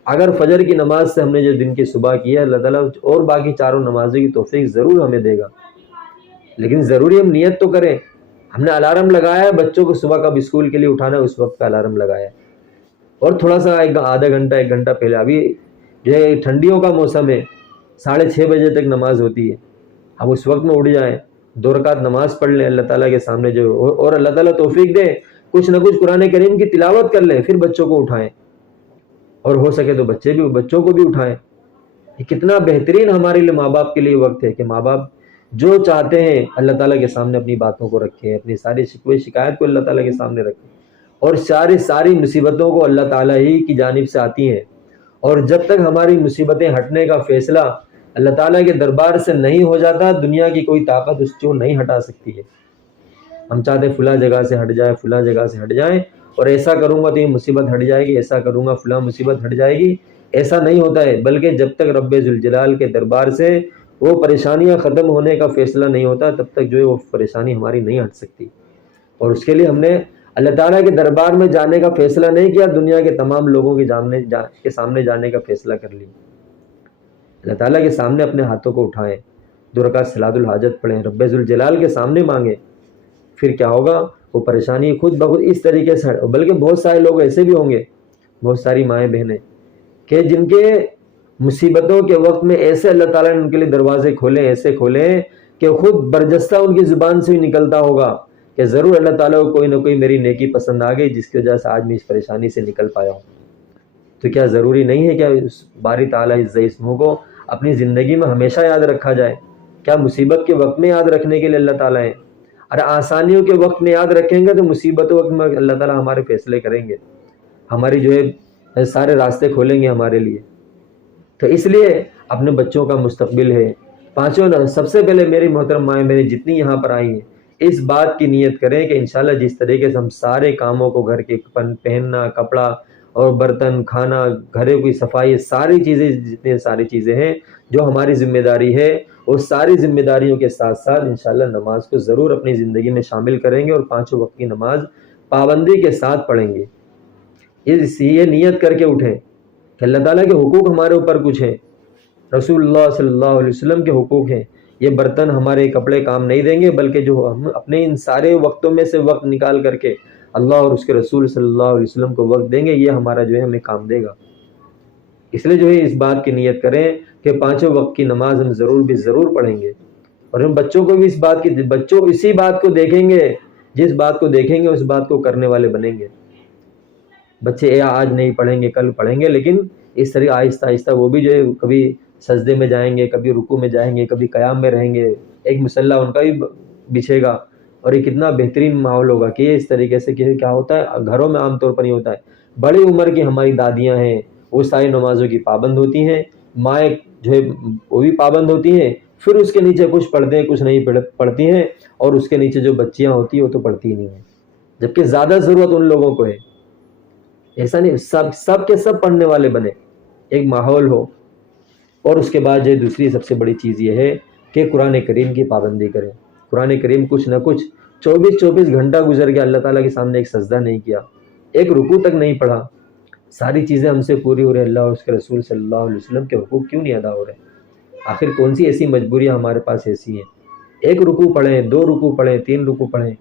اگر فجر کی نماز سے ہم نے جو دن کی صبح کی ہے، اللہ تعالیٰ اور باقی چاروں نمازوں کی توفیق ضرور ہمیں دے گا، لیکن ضروری ہم نیت تو کریں۔ ہم نے الارم لگایا ہے بچوں کو صبح کب اسکول کے لیے اٹھانا ہے، اس وقت کا الارم لگایا ہے، اور تھوڑا سا آدھا گھنٹہ 1 گھنٹہ پہلے، ابھی جو ہے ٹھنڈیوں کا موسم ہے، 6:30 بجے تک نماز ہوتی ہے، ہم اس وقت میں اٹھ جائیں، 2 رکعت نماز پڑھ لیں اللہ تعالیٰ کے سامنے اور اللہ تعالیٰ توفیق دے کچھ نہ کچھ قرآن کریم کی تلاوت کر لیں، پھر بچوں کو اٹھائیں، اور ہو سکے تو بچوں کو بھی اٹھائیں۔ یہ کتنا بہترین ہمارے لیے ماں باپ کے لیے وقت ہے کہ ماں باپ جو چاہتے ہیں اللہ تعالیٰ کے سامنے اپنی باتوں کو رکھیں، اپنی ساری شکوے شکایت کو اللہ تعالیٰ کے سامنے رکھیں، اور ساری مصیبتوں کو اللہ تعالیٰ ہی کی جانب سے آتی ہیں، اور جب تک ہماری مصیبتیں ہٹنے کا فیصلہ اللہ تعالیٰ کے دربار سے نہیں ہو جاتا، دنیا کی کوئی طاقت اس کو نہیں ہٹا سکتی ہے۔ ہم چاہتے ہیں فلاں جگہ سے ہٹ جائے، فلاں جگہ سے ہٹ جائیں، اور ایسا کروں گا تو یہ مصیبت ہٹ جائے گی، ایسا کروں گا فلاں مصیبت ہٹ جائے گی، ایسا نہیں ہوتا ہے، بلکہ جب تک رب ذوالجلال کے دربار سے وہ پریشانیاں ختم ہونے کا فیصلہ نہیں ہوتا، تب تک جو ہے وہ پریشانی ہماری نہیں ہٹ سکتی۔ اور اس کے لیے ہم نے اللہ تعالیٰ کے دربار میں جانے کا فیصلہ نہیں کیا، دنیا کے تمام لوگوں کے سامنے جانے کا فیصلہ کر لی۔ اللہ تعالیٰ کے سامنے اپنے ہاتھوں کو اٹھائیں، 2 رکعت صلاۃ الحاجت پڑھیں، رب ذوالجلال کے سامنے مانگیں، پھر کیا ہوگا، وہ پریشانی خود بخود اس طریقے سے بلکہ بہت سارے لوگ ایسے بھی ہوں گے، بہت ساری مائیں بہنیں کہ جن کے مصیبتوں کے وقت میں ایسے اللہ تعالیٰ نے ان کے لیے دروازے کھولے، ایسے کھولے کہ خود برجستہ ان کی زبان سے ہی نکلتا ہوگا کہ ضرور اللہ تعالیٰ کو کوئی نہ کوئی میری نیکی پسند آ گئی جس کی وجہ سے آج میں اس پریشانی سے نکل پایا ہوں۔ تو کیا ضروری نہیں ہے کہ اس باری تعالیٰ عز اسمہ کو اپنی زندگی میں ہمیشہ یاد رکھا جائے؟ کیا مصیبت کے وقت میں یاد رکھنے کے لیے اللہ تعالیٰ ہے؟ اور آسانیوں کے وقت میں یاد رکھیں گے تو مصیبت وقت میں اللہ تعالیٰ ہمارے فیصلے کریں گے، ہماری جو ہے سارے راستے کھولیں گے ہمارے لیے۔ تو اس لیے اپنے بچوں کا مستقبل ہے، پانچوں سب سے پہلے میری محترم مائیں میری جتنی یہاں پر آئی ہیں، اس بات کی نیت کریں کہ انشاءاللہ جس طریقے سے ہم سارے کاموں کو گھر کے پہننا، کپڑا اور برتن، کھانا، گھروں کی صفائی، ساری چیزیں جتنی ساری چیزیں ہیں جو ہماری ذمہ داری ہے، اس ساری ذمہ داریوں کے ساتھ ساتھ انشاءاللہ نماز کو ضرور اپنی زندگی میں شامل کریں گے، اور 5 وقت کی نماز پابندی کے ساتھ پڑھیں گے۔ یہ نیت کر کے اٹھیں کہ اللہ تعالیٰ کے حقوق ہمارے اوپر کچھ ہیں، رسول اللہ صلی اللہ علیہ وسلم کے حقوق ہیں۔ یہ برتن ہمارے کپڑے کام نہیں دیں گے، بلکہ جو ہم اپنے ان سارے وقتوں میں سے وقت نکال کر کے اللہ اور اس کے رسول صلی اللہ علیہ وسلم کو وقت دیں گے، یہ ہمارا جو ہے ہمیں کام دے گا۔ اس لیے جو ہے اس بات کی نیت کریں کہ 5 وقت کی نماز ہم ضرور پڑھیں گے، اور ہم بچوں کو بھی بچوں اسی بات کو دیکھیں گے، جس بات کو دیکھیں گے اس بات کو کرنے والے بنیں گے۔ بچے آج نہیں پڑھیں گے کل پڑھیں گے، لیکن اس طرح آہستہ آہستہ وہ بھی جو ہے کبھی سجدے میں جائیں گے، کبھی رکوع میں جائیں گے، کبھی قیام میں رہیں گے، ایک مصلی ان کا بھی بچھے گا، اور یہ کتنا بہترین ماحول ہوگا کہ یہ اس طریقے سے کہ کیا ہوتا ہے گھروں میں عام طور پر نہیں ہوتا ہے، بڑی عمر کی ہماری دادیاں ہیں وہ ساری نمازوں کی پابند ہوتی ہیں، مائیں جو ہے وہ بھی پابند ہوتی ہیں، پھر اس کے نیچے کچھ پڑھتے ہیں کچھ نہیں پڑھتی ہیں، اور اس کے نیچے جو بچیاں ہوتی ہیں وہ تو پڑھتی ہی نہیں ہیں، جبکہ زیادہ ضرورت ان لوگوں کو ہے۔ ایسا نہیں، سب کے سب پڑھنے والے بنے، ایک ماحول ہو۔ اور اس کے بعد جو دوسری سب سے بڑی چیز یہ ہے کہ قرآن کریم کی پابندی کریں۔ قرآن کریم کچھ نہ کچھ 24 گھنٹہ گزر گیا، اللہ تعالیٰ کے سامنے ایک سجدہ نہیں کیا، ایک رکوع تک نہیں پڑھا، ساری چیزیں ہم سے پوری ہو رہی، اللہ اور اس کے رسول صلی اللہ علیہ وسلم کے حقوق کیوں نہیں ادا ہو رہے؟ آخر کون سی ایسی مجبوریاں ہمارے پاس ایسی ہیں؟ ایک رکوع پڑھیں، 2 رکوع پڑھیں، 3 رکوع پڑھیں۔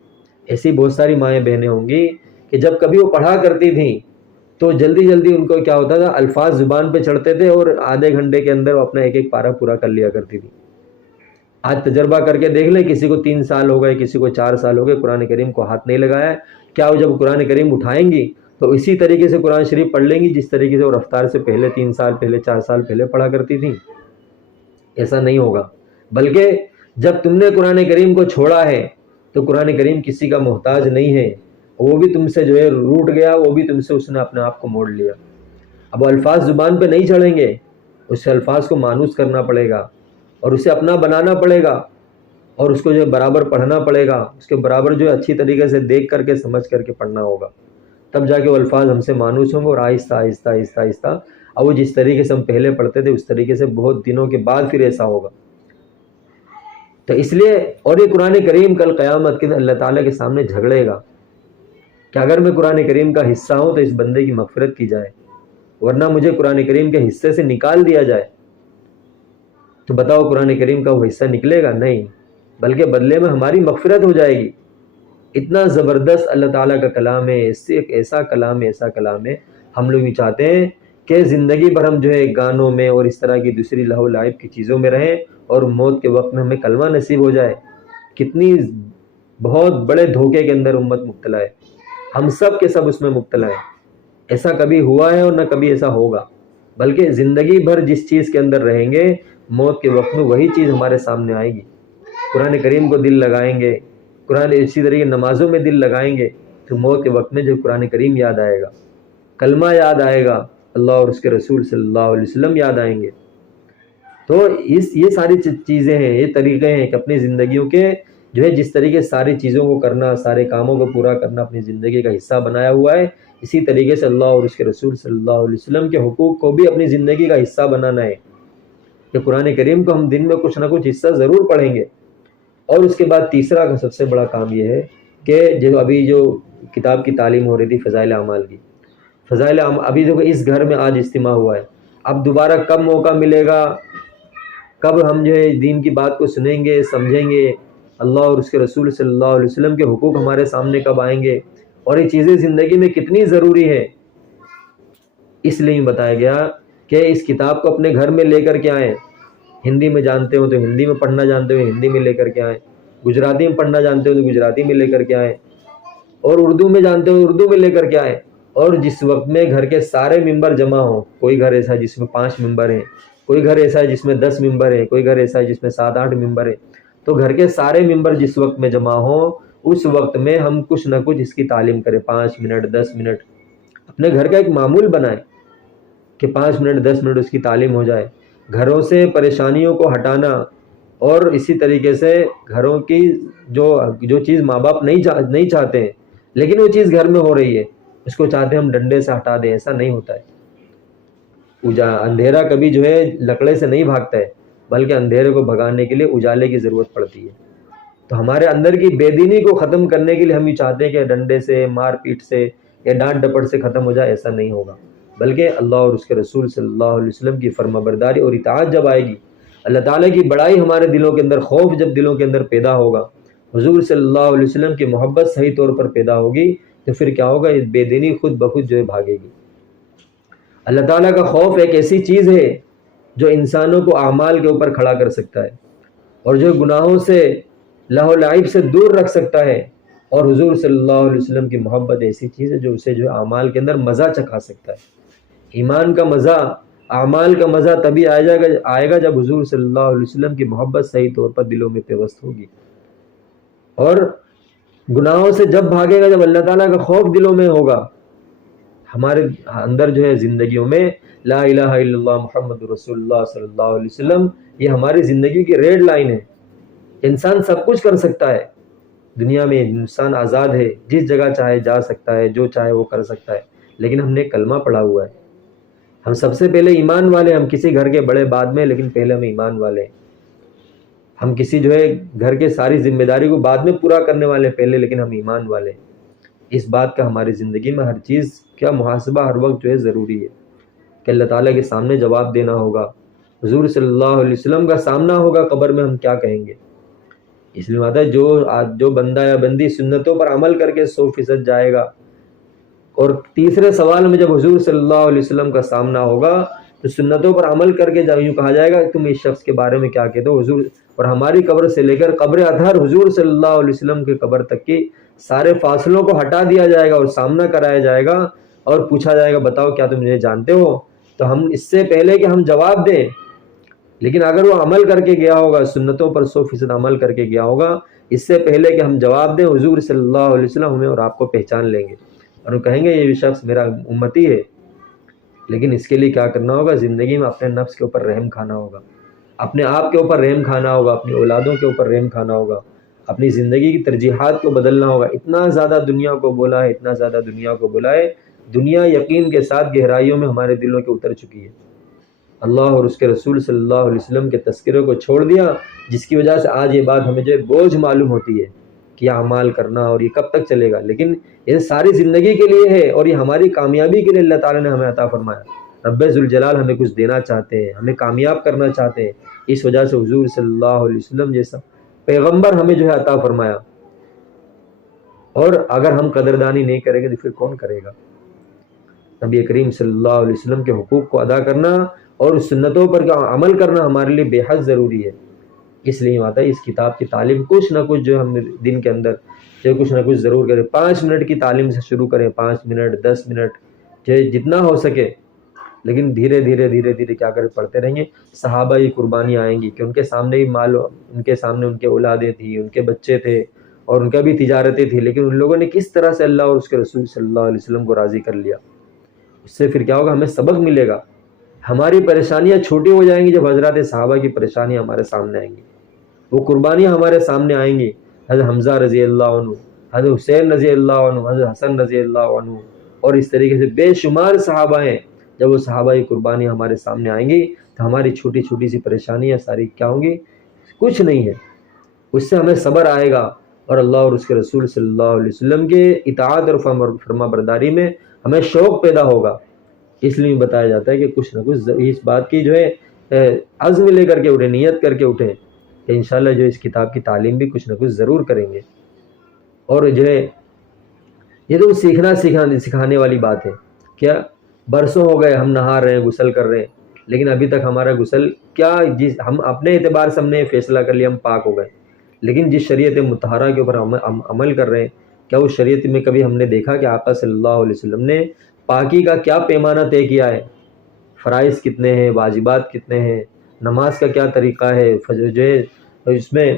ایسی بہت ساری مائیں بہنیں ہوں گی کہ جب کبھی وہ پڑھا کرتی تھیں تو جلدی جلدی ان کو کیا ہوتا تھا، الفاظ زبان پہ چڑھتے تھے اور آدھے گھنٹے کے اندر وہ اپنا ایک ایک پارہ پورا کر لیا کرتی تھی۔ آج تجربہ کر کے دیکھ لیں، کسی کو 3 سال ہو گئے، کسی کو 4 سال ہو گئے، قرآن کریم کو ہاتھ نہیں لگایا ہے، کیا وہ جب قرآن کریم اٹھائیں گی تو اسی طریقے سے قرآن شریف پڑھ لیں گی جس طریقے سے وہ رفتار سے پہلے 3 سال پہلے 4 سال پہلے پڑھا کرتی تھیں؟ ایسا نہیں ہوگا۔ بلکہ جب تم نے قرآن کریم کو چھوڑا ہے تو قرآن کریم کسی کا محتاج نہیں ہے، وہ بھی تم سے جو ہے روٹ گیا، وہ بھی تم سے اس نے اپنے آپ کو موڑ لیا۔ اب وہ الفاظ زبان پہ نہیں چڑھیں گے، اس سے الفاظ کو مانوس کرنا پڑے گا اور اسے اپنا بنانا پڑے گا اور اس کو جو ہے برابر پڑھنا پڑے گا، اس کے برابر جو ہے اچھی طریقے سے دیکھ کر کے سمجھ کر کے پڑھنا ہوگا، تب جا کے وہ الفاظ ہم سے مانوس ہوں گے۔ اور آہستہ آہستہ آہستہ آہستہ اب وہ جس طریقے سے ہم پہلے پڑھتے تھے اس طریقے سے بہت دنوں کے بعد پھر ایسا ہوگا۔ تو اس لیے، اور یہ قرآن کریم کل قیامت کے دن اللہ تعالیٰ کے سامنے جھگڑے گا کہ اگر میں قرآن کریم کا حصہ ہوں تو اس بندے کی مغفرت کی جائے، ورنہ مجھے قرآن کریم کے حصے سے نکال دیا جائے۔ تو بتاؤ قرآن کریم کا وہ حصہ نکلے گا؟ نہیں، بلکہ بدلے میں ہماری مغفرت ہو جائے گی۔ اتنا زبردست اللہ تعالیٰ کا کلام ہے، اس سے ایک ایسا کلام ہے، ہم لوگ یہ چاہتے ہیں کہ زندگی بھر ہم جو ہے گانوں میں اور اس طرح کی دوسری لہو لعب کی چیزوں میں رہیں اور موت کے وقت میں ہمیں کلمہ نصیب ہو جائے۔ کتنی بہت بڑے دھوکے کے اندر امت مبتلا ہے، ہم سب کے سب اس میں مبتلا ہیں۔ ایسا کبھی ہوا ہے اور نہ کبھی ایسا ہوگا، بلکہ زندگی بھر جس چیز کے اندر رہیں گے موت کے وقت میں وہی چیز ہمارے سامنے آئے گی۔ قرآن کریم کو دل لگائیں گے، قرآن اسی طریقے نمازوں میں دل لگائیں گے تو موت کے وقت میں جو قرآن کریم یاد آئے گا، کلمہ یاد آئے گا، اللہ اور اس کے رسول صلی اللہ علیہ وسلم یاد آئیں گے۔ تو یہ ساری چیزیں ہیں، یہ طریقے ہیں کہ اپنی زندگیوں کے جو ہے جس طریقے ساری چیزوں کو کرنا، سارے کاموں کو پورا کرنا اپنی زندگی کا حصہ بنایا ہوا ہے، اسی طریقے سے اللہ اور اس کے رسول صلی اللہ علیہ وسلم کے حقوق کو بھی اپنی زندگی کا حصہ بنانا ہے کہ قرآن کریم کو ہم دن میں کچھ نہ کچھ حصہ ضرور پڑھیں گے۔ اور اس کے بعد تیسرا کا سب سے بڑا کام یہ ہے کہ جو ابھی جو کتاب کی تعلیم ہو رہی تھی فضائل اعمال کی، فضائل ابھی دیکھو اس گھر میں آج اجتماع ہوا ہے، اب دوبارہ کب موقع ملے گا، کب ہم جو ہے دین کی بات کو سنیں گے، سمجھیں گے، اللہ اور اس کے رسول صلی اللہ علیہ وسلم کے حقوق ہمارے سامنے کب آئیں گے اور یہ چیزیں زندگی میں کتنی ضروری ہے۔ اس لیے بتایا گیا کہ اس کتاب کو اپنے گھر میں لے کر کے آئیں، ہندی میں جانتے ہو تو ہندی میں پڑھنا جانتے ہو ہندی میں لے کر کے آئیں، گجراتی میں پڑھنا جانتے ہو تو گجراتی میں لے کر کے آئیں، اور اردو میں جانتے ہو اردو میں لے کر کے آئیں۔ اور جس وقت میں گھر کے سارے ممبر جمع ہوں، کوئی گھر ایسا ہے جس میں 5 ممبر ہیں، کوئی گھر ایسا ہے جس میں 10 ممبر ہیں، کوئی گھر ایسا ہے جس میں 7-8 ممبر ہیں، تو گھر کے سارے ممبر جس وقت میں جمع ہوں اس وقت میں ہم کچھ نہ کچھ اس کی تعلیم کریں، 5 منٹ 10 منٹ اپنے گھر کا ایک معمول بنائیں کہ 5 منٹ 10 منٹ اس کی تعلیم ہو جائے۔ گھروں سے پریشانیوں کو ہٹانا، اور اسی طریقے سے گھروں کی جو چیز ماں باپ نہیں چاہتے ہیں لیکن وہ چیز گھر میں ہو رہی ہے، اس کو چاہتے ہیں ہم ڈنڈے سے ہٹا دیں، ایسا نہیں ہوتا ہے۔ اندھیرا کبھی جو ہے لکڑے سے نہیں بھاگتا ہے، بلکہ اندھیرے کو بھگانے کے لیے اجالے کی ضرورت پڑتی ہے۔ تو ہمارے اندر کی بے دینی کو ختم کرنے کے لیے ہم یہ چاہتے ہیں کہ ڈنڈے سے، مار پیٹ سے یا ڈانٹ ڈپٹ سے ختم ہو جائے، ایسا نہیں ہوگا، بلکہ اللہ اور اس کے رسول صلی اللہ علیہ وسلم کی فرما برداری اور اطاعت جب آئے گی، اللہ تعالیٰ کی بڑائی ہمارے دلوں کے اندر، خوف جب دلوں کے اندر پیدا ہوگا، حضور صلی اللہ علیہ وسلم کی محبت صحیح طور پر پیدا ہوگی، تو پھر کیا ہوگا، یہ بے دینی خود بخود جو ہے بھاگے گی۔ اللہ تعالیٰ کا خوف ایک ایسی چیز ہے جو انسانوں کو اعمال کے اوپر کھڑا کر سکتا ہے اور جو گناہوں سے، لہو لعب سے دور رکھ سکتا ہے، اور حضور صلی اللہ علیہ وسلم کی محبت ایسی چیز ہے جو اسے جو ہے اعمال کے اندر مزہ چکھا سکتا ہے۔ ایمان کا مزہ، اعمال کا مزہ تبھی آئے گا جب حضور صلی اللہ علیہ وسلم کی محبت صحیح طور پر دلوں میں پیوست ہوگی، اور گناہوں سے جب بھاگے گا جب اللہ تعالیٰ کا خوف دلوں میں ہوگا۔ ہمارے اندر جو ہے زندگیوں میں لا الہ الا اللہ محمد رسول اللہ صلی اللہ علیہ وسلم، یہ ہماری زندگی کی ریڈ لائن ہے۔ انسان سب کچھ کر سکتا ہے دنیا میں، انسان آزاد ہے، جس جگہ چاہے جا سکتا ہے، جو چاہے وہ کر سکتا ہے، لیکن ہم نے کلمہ پڑھا ہوا ہے۔ ہم سب سے پہلے ایمان والے، ہم کسی گھر کے بڑے بعد میں، لیکن پہلے ہم ایمان والے ہیں۔ ہم کسی جو ہے گھر کے ساری ذمہ داری کو بعد میں پورا کرنے والے پہلے، لیکن ہم ایمان والے ہیں۔ اس بات کا ہماری زندگی میں ہر چیز کا محاسبہ ہر وقت جو ہے ضروری ہے کہ اللہ تعالیٰ کے سامنے جواب دینا ہوگا، حضور صلی اللہ علیہ وسلم کا سامنا ہوگا، قبر میں ہم کیا کہیں گے۔ اس لیے بات ہے جو بندہ یا بندی سنتوں پر عمل کر کے 100% جائے گا. اور تیسرے سوال میں جب حضور صلی اللہ علیہ وسلم کا سامنا ہوگا تو سنتوں پر عمل کر کے یوں کہا جائے گا تم اس شخص کے بارے میں کیا کہتے ہو حضور. اور ہماری قبر سے لے کر قبر اطہر حضور صلی اللہ علیہ وسلم کی قبر تک کی سارے فاصلوں کو ہٹا دیا جائے گا اور سامنا کرایا جائے گا اور پوچھا جائے گا بتاؤ کیا تم مجھے جانتے ہو. تو ہم اس سے پہلے کہ ہم جواب دیں، لیکن اگر وہ عمل کر کے گیا ہوگا، سنتوں پر 100% عمل کر کے گیا ہوگا، اس سے پہلے کہ ہم جواب دیں حضور صلی اللہ علیہ وسلم ہمیں اور آپ کو پہچان لیں گے اور وہ کہیں گے یہ شخص میرا امتی ہے. لیکن اس کے لیے کیا کرنا ہوگا؟ زندگی میں اپنے نفس کے اوپر رحم کھانا ہوگا، اپنے آپ کے اوپر رحم کھانا ہوگا، اپنی اولادوں کے اوپر رحم کھانا ہوگا، اپنی زندگی کی ترجیحات کو بدلنا ہوگا. اتنا زیادہ دنیا کو بولا ہے، اتنا زیادہ دنیا کو بولا ہے، دنیا یقین کے ساتھ گہرائیوں میں ہمارے دلوں کے اتر چکی ہے. اللہ اور اس کے رسول صلی اللہ علیہ وسلم کے تذکرے کو چھوڑ دیا، جس کی وجہ سے آج یہ بات ہمیں جو بوجھ معلوم ہوتی ہے کہ اعمال کرنا اور یہ کب تک چلے گا. لیکن یہ ساری زندگی کے لیے ہے اور یہ ہماری کامیابی کے لیے اللہ تعالیٰ نے ہمیں عطا فرمایا. رب ذوالجلال ہمیں کچھ دینا چاہتے ہیں، ہمیں کامیاب کرنا چاہتے ہیں. اس وجہ سے حضور صلی اللہ علیہ وسلم جیسا پیغمبر ہمیں جو ہے عطا فرمایا. اور اگر ہم قدردانی نہیں کریں گے تو پھر کون کرے گا؟ نبی کریم صلی اللہ علیہ وسلم کے حقوق کو ادا کرنا اور سنتوں پر عمل کرنا ہمارے لیے بے حد ضروری ہے. اس لیے آتا ہے اس کتاب کی تعلیم کچھ نہ کچھ جو ہم دن کے اندر جو کچھ نہ کچھ ضرور کریں. 5 منٹ کی تعلیم سے شروع کریں، 5 منٹ 10 منٹ جو جتنا ہو سکے، لیکن دھیرے دھیرے دھیرے دھیرے کیا کریں پڑھتے رہیں گے. صحابہ کی قربانیاں آئیں گی کہ ان کے سامنے ہی مال، ان کے سامنے ان کے اولادیں تھیں، ان کے بچے تھے اور ان کا بھی تجارتیں تھیں، لیکن ان لوگوں نے کس طرح سے اللہ اور اس کے رسول صلی اللہ علیہ وسلم کو راضی کر لیا. اس سے پھر کیا ہوگا؟ ہمیں سبق ملے گا. ہماری پریشانیاں چھوٹی ہو جائیں گی جب حضرات صحابہ کی پریشانیاں ہمارے سامنے آئیں گی، وہ قربانیاں ہمارے سامنے آئیں گی. حضرت حمزہ رضی اللہ عنہ، حضرت حسین رضی اللہ عنہ، حضرت حسن رضی اللہ عنہ اور اس طریقے سے بے شمار صحابہ ہیں. جب وہ صحابہ کی قربانیاں ہمارے سامنے آئیں گی تو ہماری چھوٹی چھوٹی سی پریشانیاں ساری کیا ہوں گی؟ کچھ نہیں ہے. اس سے ہمیں صبر آئے گا اور اللہ اور اس کے رسول صلی اللہ علیہ وسلم کے اطاعت اور فرما برداری میں ہمیں شوق پیدا ہوگا. اس لیے بتایا جاتا ہے کہ کچھ نہ کچھ اس بات کی جو ہے عزم لے کر کے اٹھیں، نیت کر کے اٹھیں کہ انشاءاللہ جو اس کتاب کی تعلیم بھی کچھ نہ کچھ ضرور کریں گے. اور جو ہے یہ تو سکھانے والی بات ہے. کیا برسوں ہو گئے ہم نہا رہے ہیں، غسل کر رہے ہیں، لیکن ابھی تک ہمارا غسل کیا ہم اپنے اعتبار سے ہم نے فیصلہ کر لیا ہم پاک ہو گئے، لیکن جس شریعت مطہرہ کے اوپر ہم عمل کر رہے ہیں، کیا اس شریعت میں کبھی ہم نے دیکھا کہ آقا صلی اللہ علیہ وسلم نے پاکی کا کیا پیمانہ طے کیا ہے؟ فرائض کتنے ہیں، واجبات کتنے ہیں، نماز کا کیا طریقہ ہے، جو ہے اس میں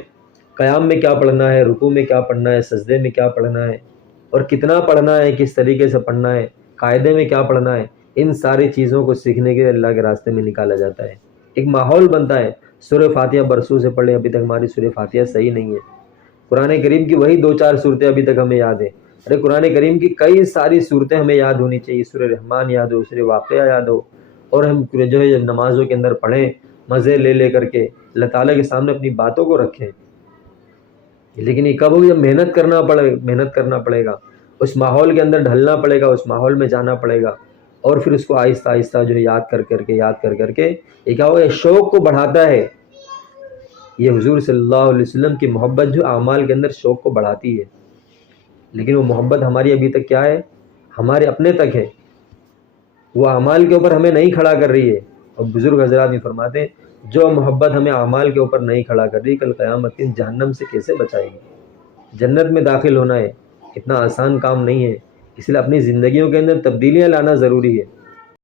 قیام میں کیا پڑھنا ہے، رکوع میں کیا پڑھنا ہے، سجدے میں کیا پڑھنا ہے اور کتنا پڑھنا ہے، کس طریقے سے پڑھنا ہے، قاعدے میں کیا پڑھنا ہے. ان ساری چیزوں کو سیکھنے کے لیے اللہ کے راستے میں نکالا جاتا ہے. ایک ماحول بنتا ہے. سورہ فاتحہ برسوں سے پڑھے، ابھی تک ہماری سورہ فاتحہ صحیح نہیں ہے. قرآن کریم کی وہی 2-4 صورتیں ابھی تک ہمیں یاد ہیں. ارے قرآن کریم کی کئی ساری صورتیں ہمیں یاد ہونی چاہیے. سورہ رحمان یاد ہو، سورہ واقعہ یاد ہو، اور ہم جو ہے نمازوں کے اندر پڑھیں مزے لے کر کے اللہ تعالیٰ کے سامنے اپنی باتوں کو رکھیں. لیکن یہ کب ہوگی؟ جب محنت کرنا پڑے گا، اس ماحول کے اندر ڈھلنا پڑے گا، اس ماحول میں جانا پڑے گا، اور پھر اس کو آہستہ آہستہ جو ہے یاد کر کے یہ کیا ہوگا؟ شوق کو بڑھاتا ہے. یہ حضور صلی اللہ علیہ وسلم کی محبت جو اعمال کے اندر شوق کو بڑھاتی ہے. لیکن وہ محبت ہماری ابھی تک کیا ہے؟ ہمارے اپنے تک ہے، وہ اعمال کے اوپر ہمیں نہیں کھڑا کر رہی ہے. اور بزرگ حضرات بھی فرماتے ہیں جو محبت ہمیں اعمال کے اوپر نہیں کھڑا کر رہی، کل قیامت دن جہنم سے کیسے بچائے گی؟ جنت میں داخل ہونا ہے، اتنا آسان کام نہیں ہے. اس لیے اپنی زندگیوں کے اندر تبدیلیاں لانا ضروری ہے.